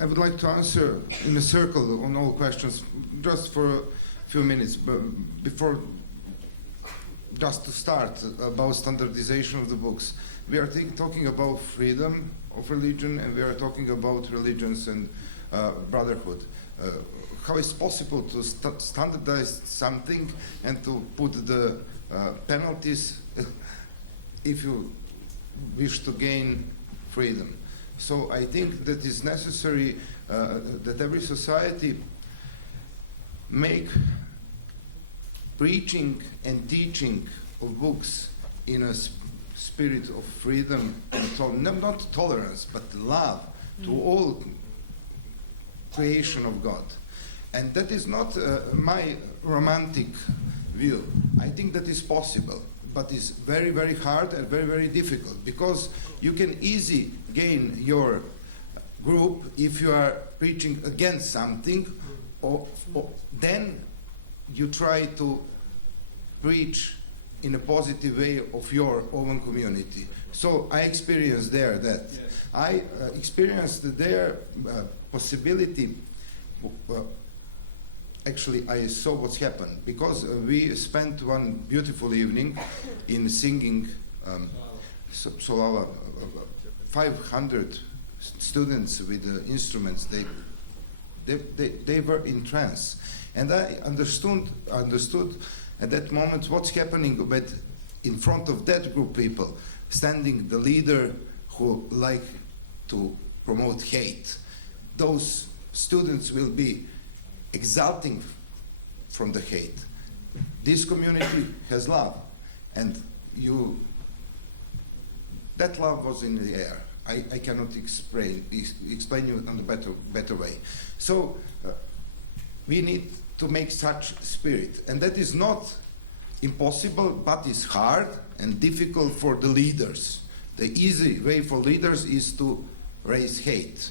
I would like to answer in a circle on all questions, just for a few minutes. But before, just to start about standardization of the books, we are talking about freedom of religion, and we are talking about religions and brotherhood. How is possible to standardize something and to put the penalties if you wish to gain freedom? So I think that it's necessary that every society make preaching and teaching of books in a spirit of freedom, and not tolerance, but love to all creation of God. And that is not my romantic view. I think that is possible, but it's very, very hard and very, very difficult, because you can easily gain your group if you are preaching against something, or then you try to preach in a positive way of your own community. So I experienced there that. Yes. I experienced their possibility. Actually, I saw what's happened, because we spent one beautiful evening in singing. So our 500 students with instruments, they were in trance, and I understood at that moment what's happening. But in front of that group of people, standing the leader who like to promote hate, those students will be exalting from the hate. This community has love, and that love was in the air. I cannot explain you in a better way. So we need to make such spirit, and that is not impossible, but it's hard and difficult for the leaders. The easy way for leaders is to raise hate.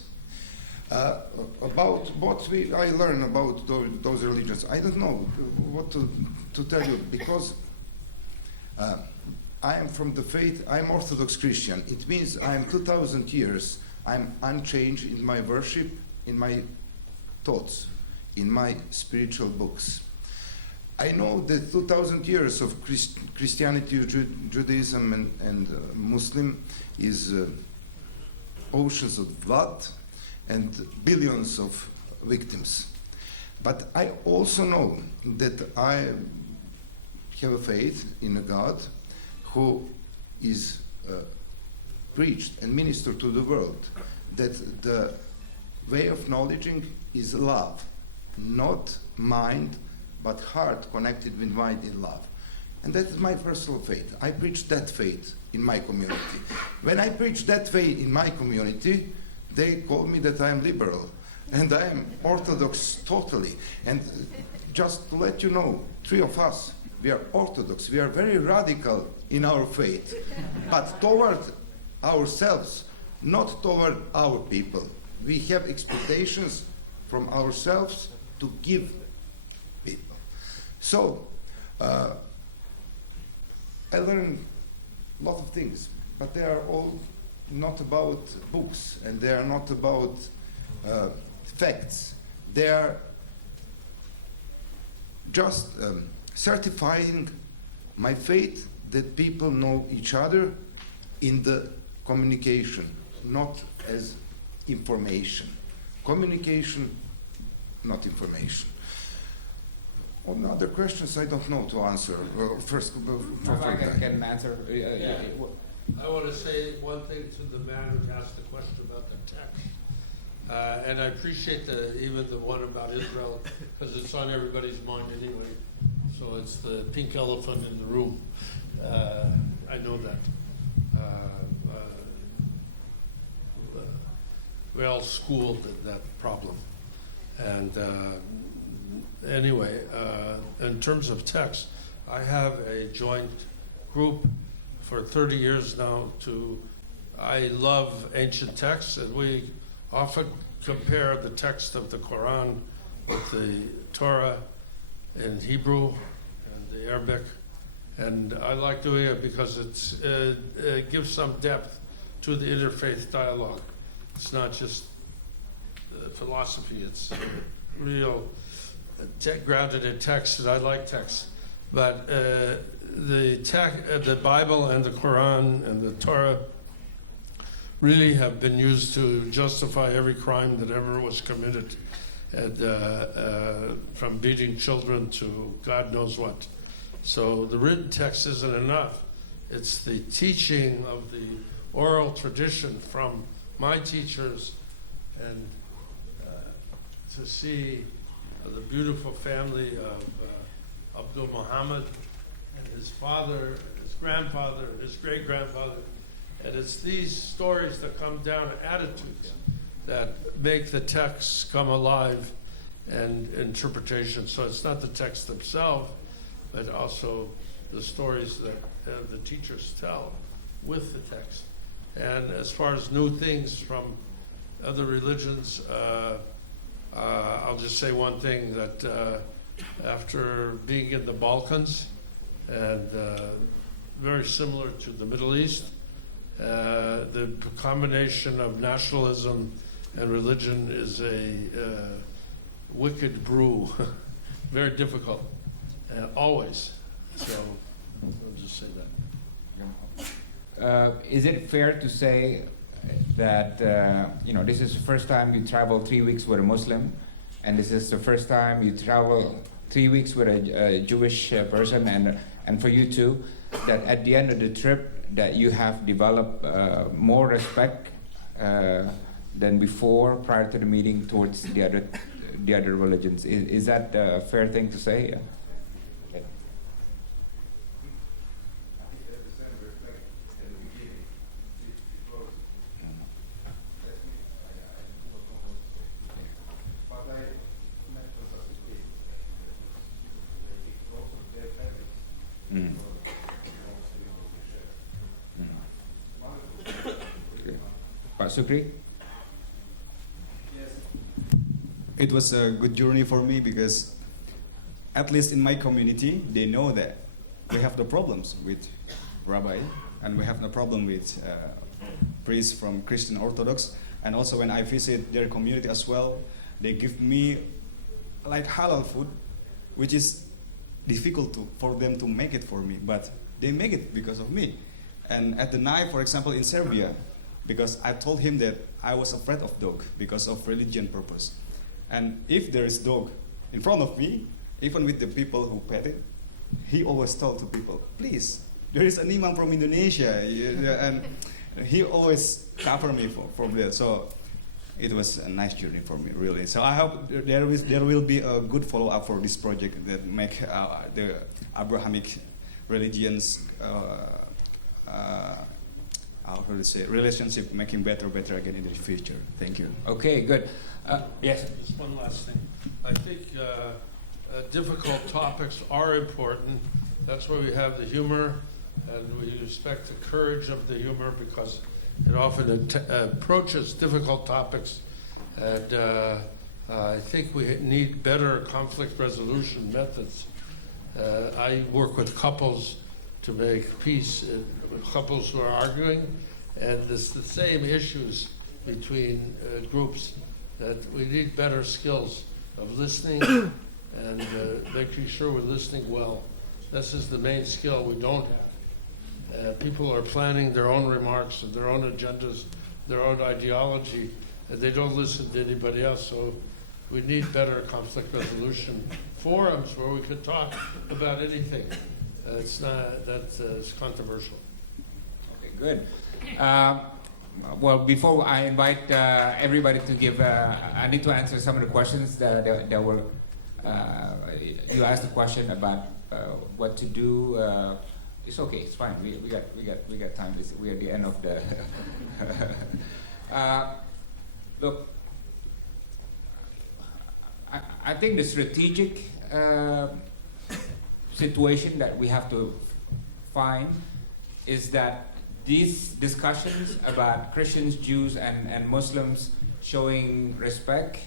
About what I learned about those religions, I don't know what to tell you, because I am from the faith, I'm Orthodox Christian. It means I'm 2,000 years, I'm unchanged in my worship, in my thoughts, in my spiritual books. I know that 2,000 years of Christianity, Judaism, and Muslim is oceans of blood and billions of victims. But I also know that I have a faith in a God who is preached and ministered to the world, that the way of knowledging is love, not mind, but heart connected with mind in love. And that is my personal faith. I preach that faith in my community. When I preach that faith in my community, they call me that I am liberal, and I am Orthodox totally. And just to let you know, 3 of us, we are Orthodox. We are very radical in our faith, but toward ourselves, not toward our people. We have expectations from ourselves to give people. So, I learned a lot of things, but they are all not about books, and they are not about facts. They are just certifying my faith that people know each other in the communication, not as information. Communication, not information. On other questions, I don't know to answer. First, I can answer. I want to say one thing to the man who asked the question about the text. And I appreciate even the one about Israel, because it's on everybody's mind anyway. So it's the pink elephant in the room. I know that. We're all schooled in that problem. And anyway, in terms of text, I have a joint group for 30 years now I love ancient texts, and we often compare the text of the Quran with the Torah in Hebrew and the Arabic. And I like doing it because it gives some depth to the interfaith dialogue. It's not just philosophy, it's real grounded in text, and I like text. But the Bible and the Quran and the Torah really have been used to justify every crime that ever was committed, and from beating children to God knows what. So the written text isn't enough. It's the teaching of the oral tradition from my teachers, and to see the beautiful family of Abdul Muhammad and his father, his grandfather, his great-grandfather. And it's these stories that come down, attitudes, that make the texts come alive and interpretation. So it's not the texts themselves, but also the stories that the teachers tell with the text. And as far as new things from other religions, I'll just say one thing, that after being in the Balkans, and very similar to the Middle East, the combination of nationalism and religion is a wicked brew, very difficult, always. So I'll just say that. Is it fair to say that this is the first time you travel 3 weeks with a Muslim, and this is the first time you travel 3 weeks with a Jewish person, and for you too, that at the end of the trip that you have developed more respect than before prior to the meeting towards the the other religions. Is that a fair thing to say? Yeah. Okay. Mm. Okay. Pak Sukri? It was a good journey for me because at least in my community, they know that we have the problems with rabbi and we have no problem with priests from Christian Orthodox. And also when I visit their community as well, they give me like halal food, which is difficult for them to make it for me, but they make it because of me. And at the night, for example, in Serbia, because I told him that I was afraid of dog because of religion purpose. And if there is dog in front of me, even with the people who pet it, he always told to people, please, there is an imam from Indonesia, and he always cover me from that. So it was a nice journey for me, really. So I hope there will be a good follow-up for this project that make the Abrahamic religions, how to say, relationship making better again in the future. Thank you. Okay, good. Yes. Just one last thing. I think difficult topics are important. That's why we have the humor, and we respect the courage of the humor because it often approaches difficult topics. And I think we need better conflict resolution methods. I work with couples to make peace, couples who are arguing, and it's the same issues between groups, that we need better skills of listening and making sure we're listening well. This is the main skill we don't have. People are planning their own remarks and their own agendas, their own ideology, and they don't listen to anybody else. So we need better conflict resolution forums where we can talk about anything. It's not it's controversial. Okay, good. Well, before I invite everybody to give, I need to answer some of the questions that were. You asked a question about what to do. It's okay. It's fine. We got time. We're at the end of the. Look, I think the strategic situation that we have to find is that these discussions about Christians, Jews, and Muslims showing respect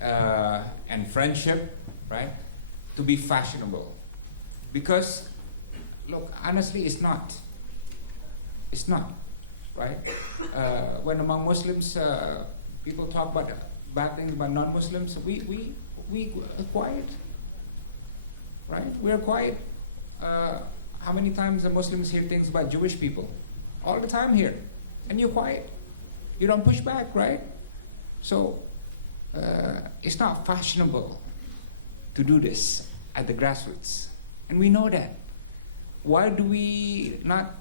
and friendship, right, to be fashionable. Because, look, honestly, it's not. It's not, right? When among Muslims, people talk about bad things about non-Muslims, we are quiet, right? We are quiet. How many times the Muslims hear things about Jewish people? All the time here. And you're quiet. You don't push back, right? So, it's not fashionable to do this at the grassroots. And we know that. Why do we not,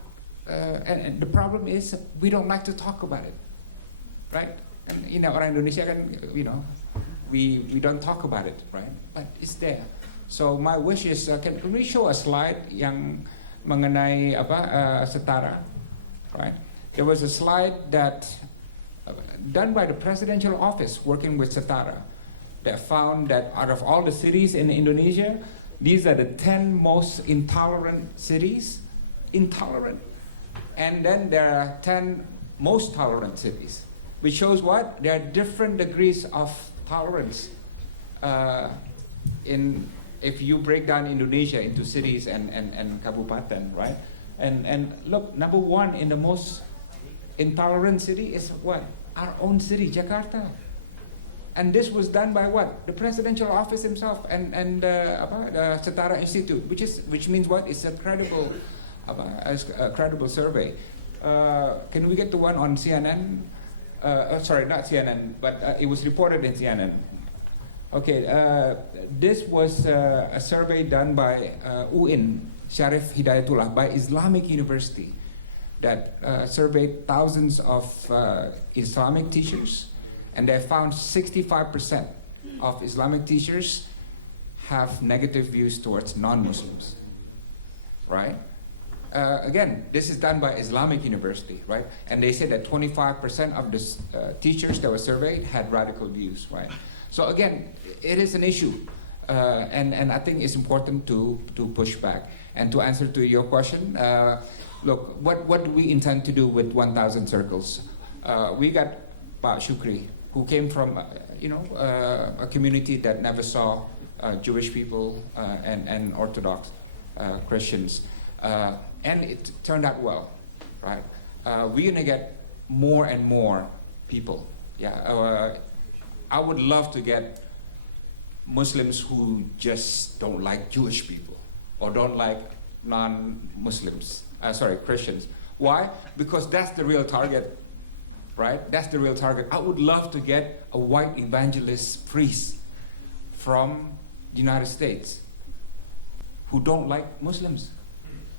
and the problem is we don't like to talk about it, right? And orang Indonesia kan, we don't talk about it, right? But it's there. So my wish is, can we show a slide yang mengenai setara, right? There was a slide that done by the presidential office working with setara that found that out of all the cities in Indonesia, these are the 10 most intolerant cities. Intolerant. And then there are 10 most tolerant cities, which shows what? There are different degrees of tolerance if you break down Indonesia into cities and kabupaten, right? And look, number one in the most intolerant city is what? Our own city, Jakarta. And this was done by what? The presidential office himself and Setara Institute, which means what? It's a credible survey. Can we get the one on CNN? Sorry, not CNN, but it was reported in CNN. Okay, this was a survey done by UIN, Syarif Hidayatullah, by Islamic University, that surveyed thousands of Islamic teachers, and they found 65% of Islamic teachers have negative views towards non-Muslims, right? Again, this is done by Islamic University, right? And they say that 25% of the teachers that were surveyed had radical views, right? So again, it is an issue, and I think it's important to push back. And to answer to your question, look, what do we intend to do with 1,000 circles? We got Pak Shukri, who came from, a community that never saw Jewish people and Orthodox Christians. And it turned out well, right? We're gonna get more and more people. Yeah, I would love to get Muslims who just don't like Jewish people or don't like non-Muslims, Christians. Why? Because that's the real target, right? That's the real target. I would love to get a white evangelist priest from the United States who don't like Muslims.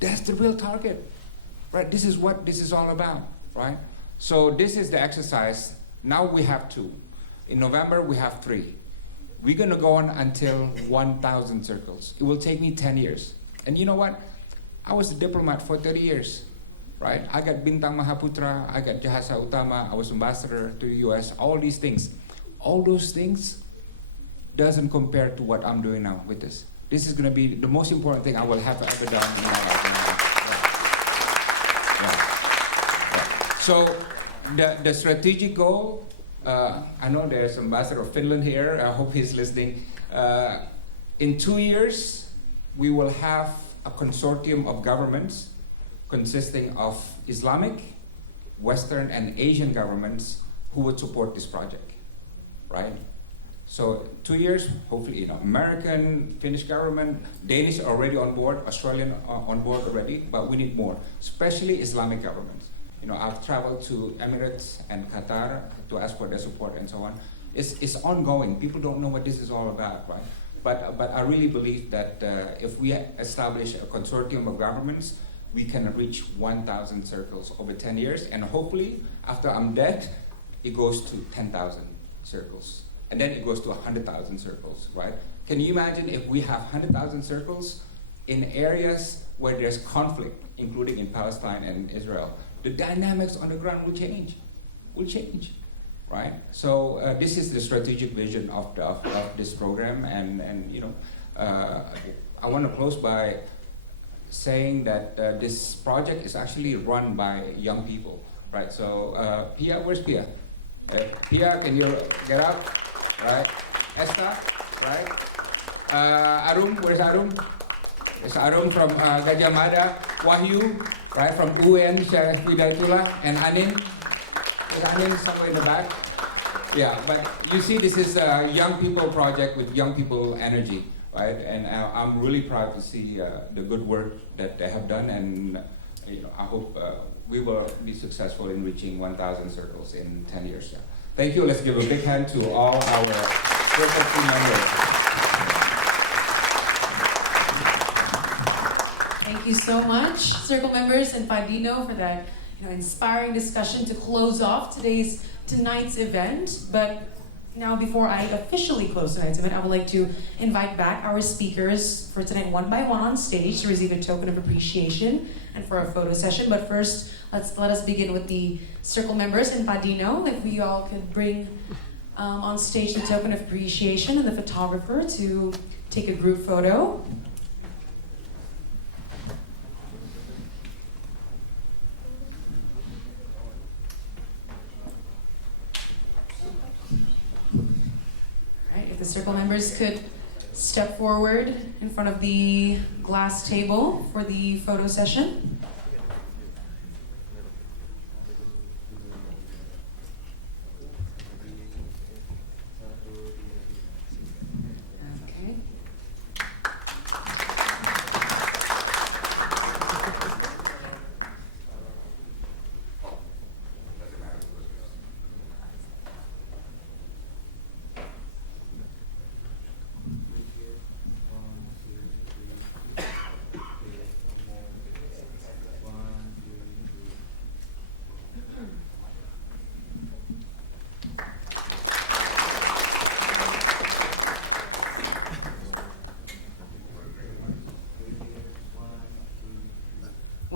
That's the real target, right? This is what this is all about, right? So this is the exercise. Now we have 2. In November, we have 3. We're gonna go on until 1,000 circles. It will take me 10 years. And you know what? I was a diplomat for 30 years, right? I got Bintang Mahaputra, I got Jahasa Utama, I was ambassador to the US, all these things. All those things doesn't compare to what I'm doing now with this. This is going to be the most important thing I will have ever done in my life. Yeah. So the strategic goal, I know there's Ambassador of Finland here, I hope he's listening. In 2 years, we will have a consortium of governments consisting of Islamic, Western, and Asian governments who would support this project, right? So 2 years, hopefully, American, Finnish government, Danish are already on board, Australian are on board already, but we need more, especially Islamic governments. I've traveled to Emirates and Qatar to ask for their support and so on. It's ongoing. People don't know what this is all about, right? But I really believe that if we establish a consortium of governments, we can reach 1,000 circles over 10 years, and hopefully, after I'm dead, it goes to 10,000 circles. And then it goes to 100,000 circles, right? Can you imagine if we have 100,000 circles in areas where there's conflict, including in Palestine and Israel? The dynamics on the ground will change, right? So this is the strategic vision of this program, and I want to close by saying that this project is actually run by young people, right? So Pia, where's Pia? Pia, can you get up? Right, Esther, right? Arum, where's Arum? There's Arum from Gajah Mada, Wahyu, right, from UN, Syarif Hidayatullah, and Anin. There's Anin somewhere in the back. Yeah, but you see, this is a young people project with young people energy, right? And I'm really proud to see the good work that they have done, and I hope we will be successful in reaching 1,000 circles in 10 years. Yeah. Thank you. Let's give a big hand to all our Circle team members. Thank you so much, Circle members and Padino, for that inspiring discussion to close off tonight's event. But now, before I officially close tonight's event, I would like to invite back our speakers for tonight one by one on stage to receive a token of appreciation and for a photo session. But first, let us begin with the Circle members and Padino. If we all could bring on stage the token of appreciation and the photographer to take a group photo. The Circle members could step forward in front of the glass table for the photo session. Okay.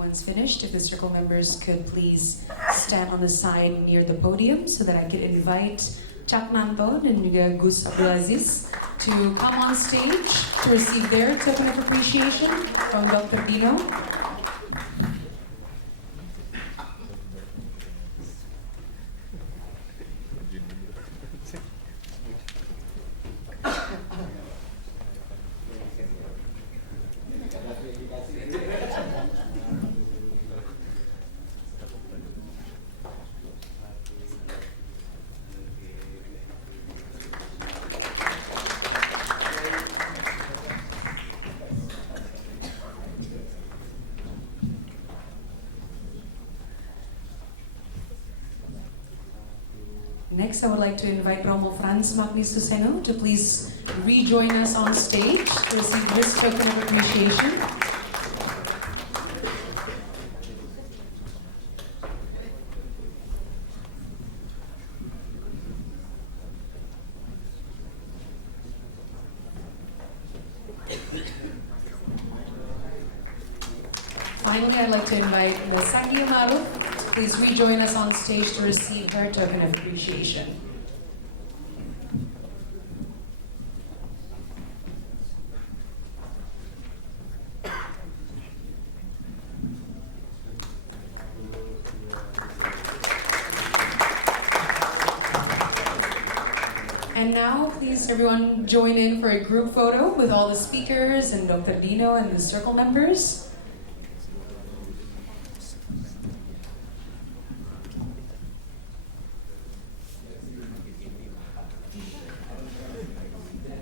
everyone's finished, if the circle members could please stand on the side near the podium so that I could invite Cak Nanto dan juga Gus Abdulaziz to come on stage to receive their token of appreciation from Dr. Dino. Next, I would like to invite Romo Franz Magnus Suseno to please rejoin us on stage to receive this token of appreciation. Finally, I'd like to invite Lasaki Umaru to please rejoin us on stage to receive her token of appreciation. And now, please everyone join in for a group photo with all the speakers and Dr. Dino and the circle members.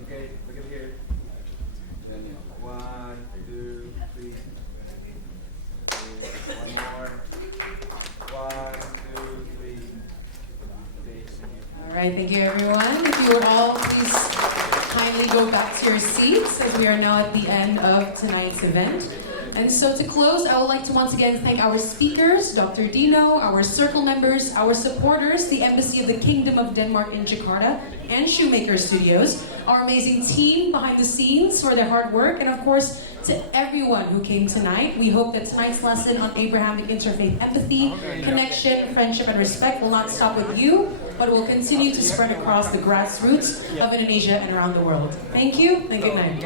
Okay, look at here. Then 1, 2, 3. One more. 1, 2, 3. All right, thank you everyone. If you would all please kindly go back to your seats as we are now at the end of tonight's event. And so to close, I would like to once again thank our speakers, Dr. Dino, our circle members, our supporters, the Embassy of the Kingdom of Denmark in Jakarta, and Shoemaker Studios, our amazing team behind the scenes for their hard work, and of course, to everyone who came tonight. We hope that tonight's lesson on Abrahamic interfaith empathy, connection, friendship, and respect will not stop with you, but will continue to spread across the grassroots of Indonesia and around the world. Thank you, and good night.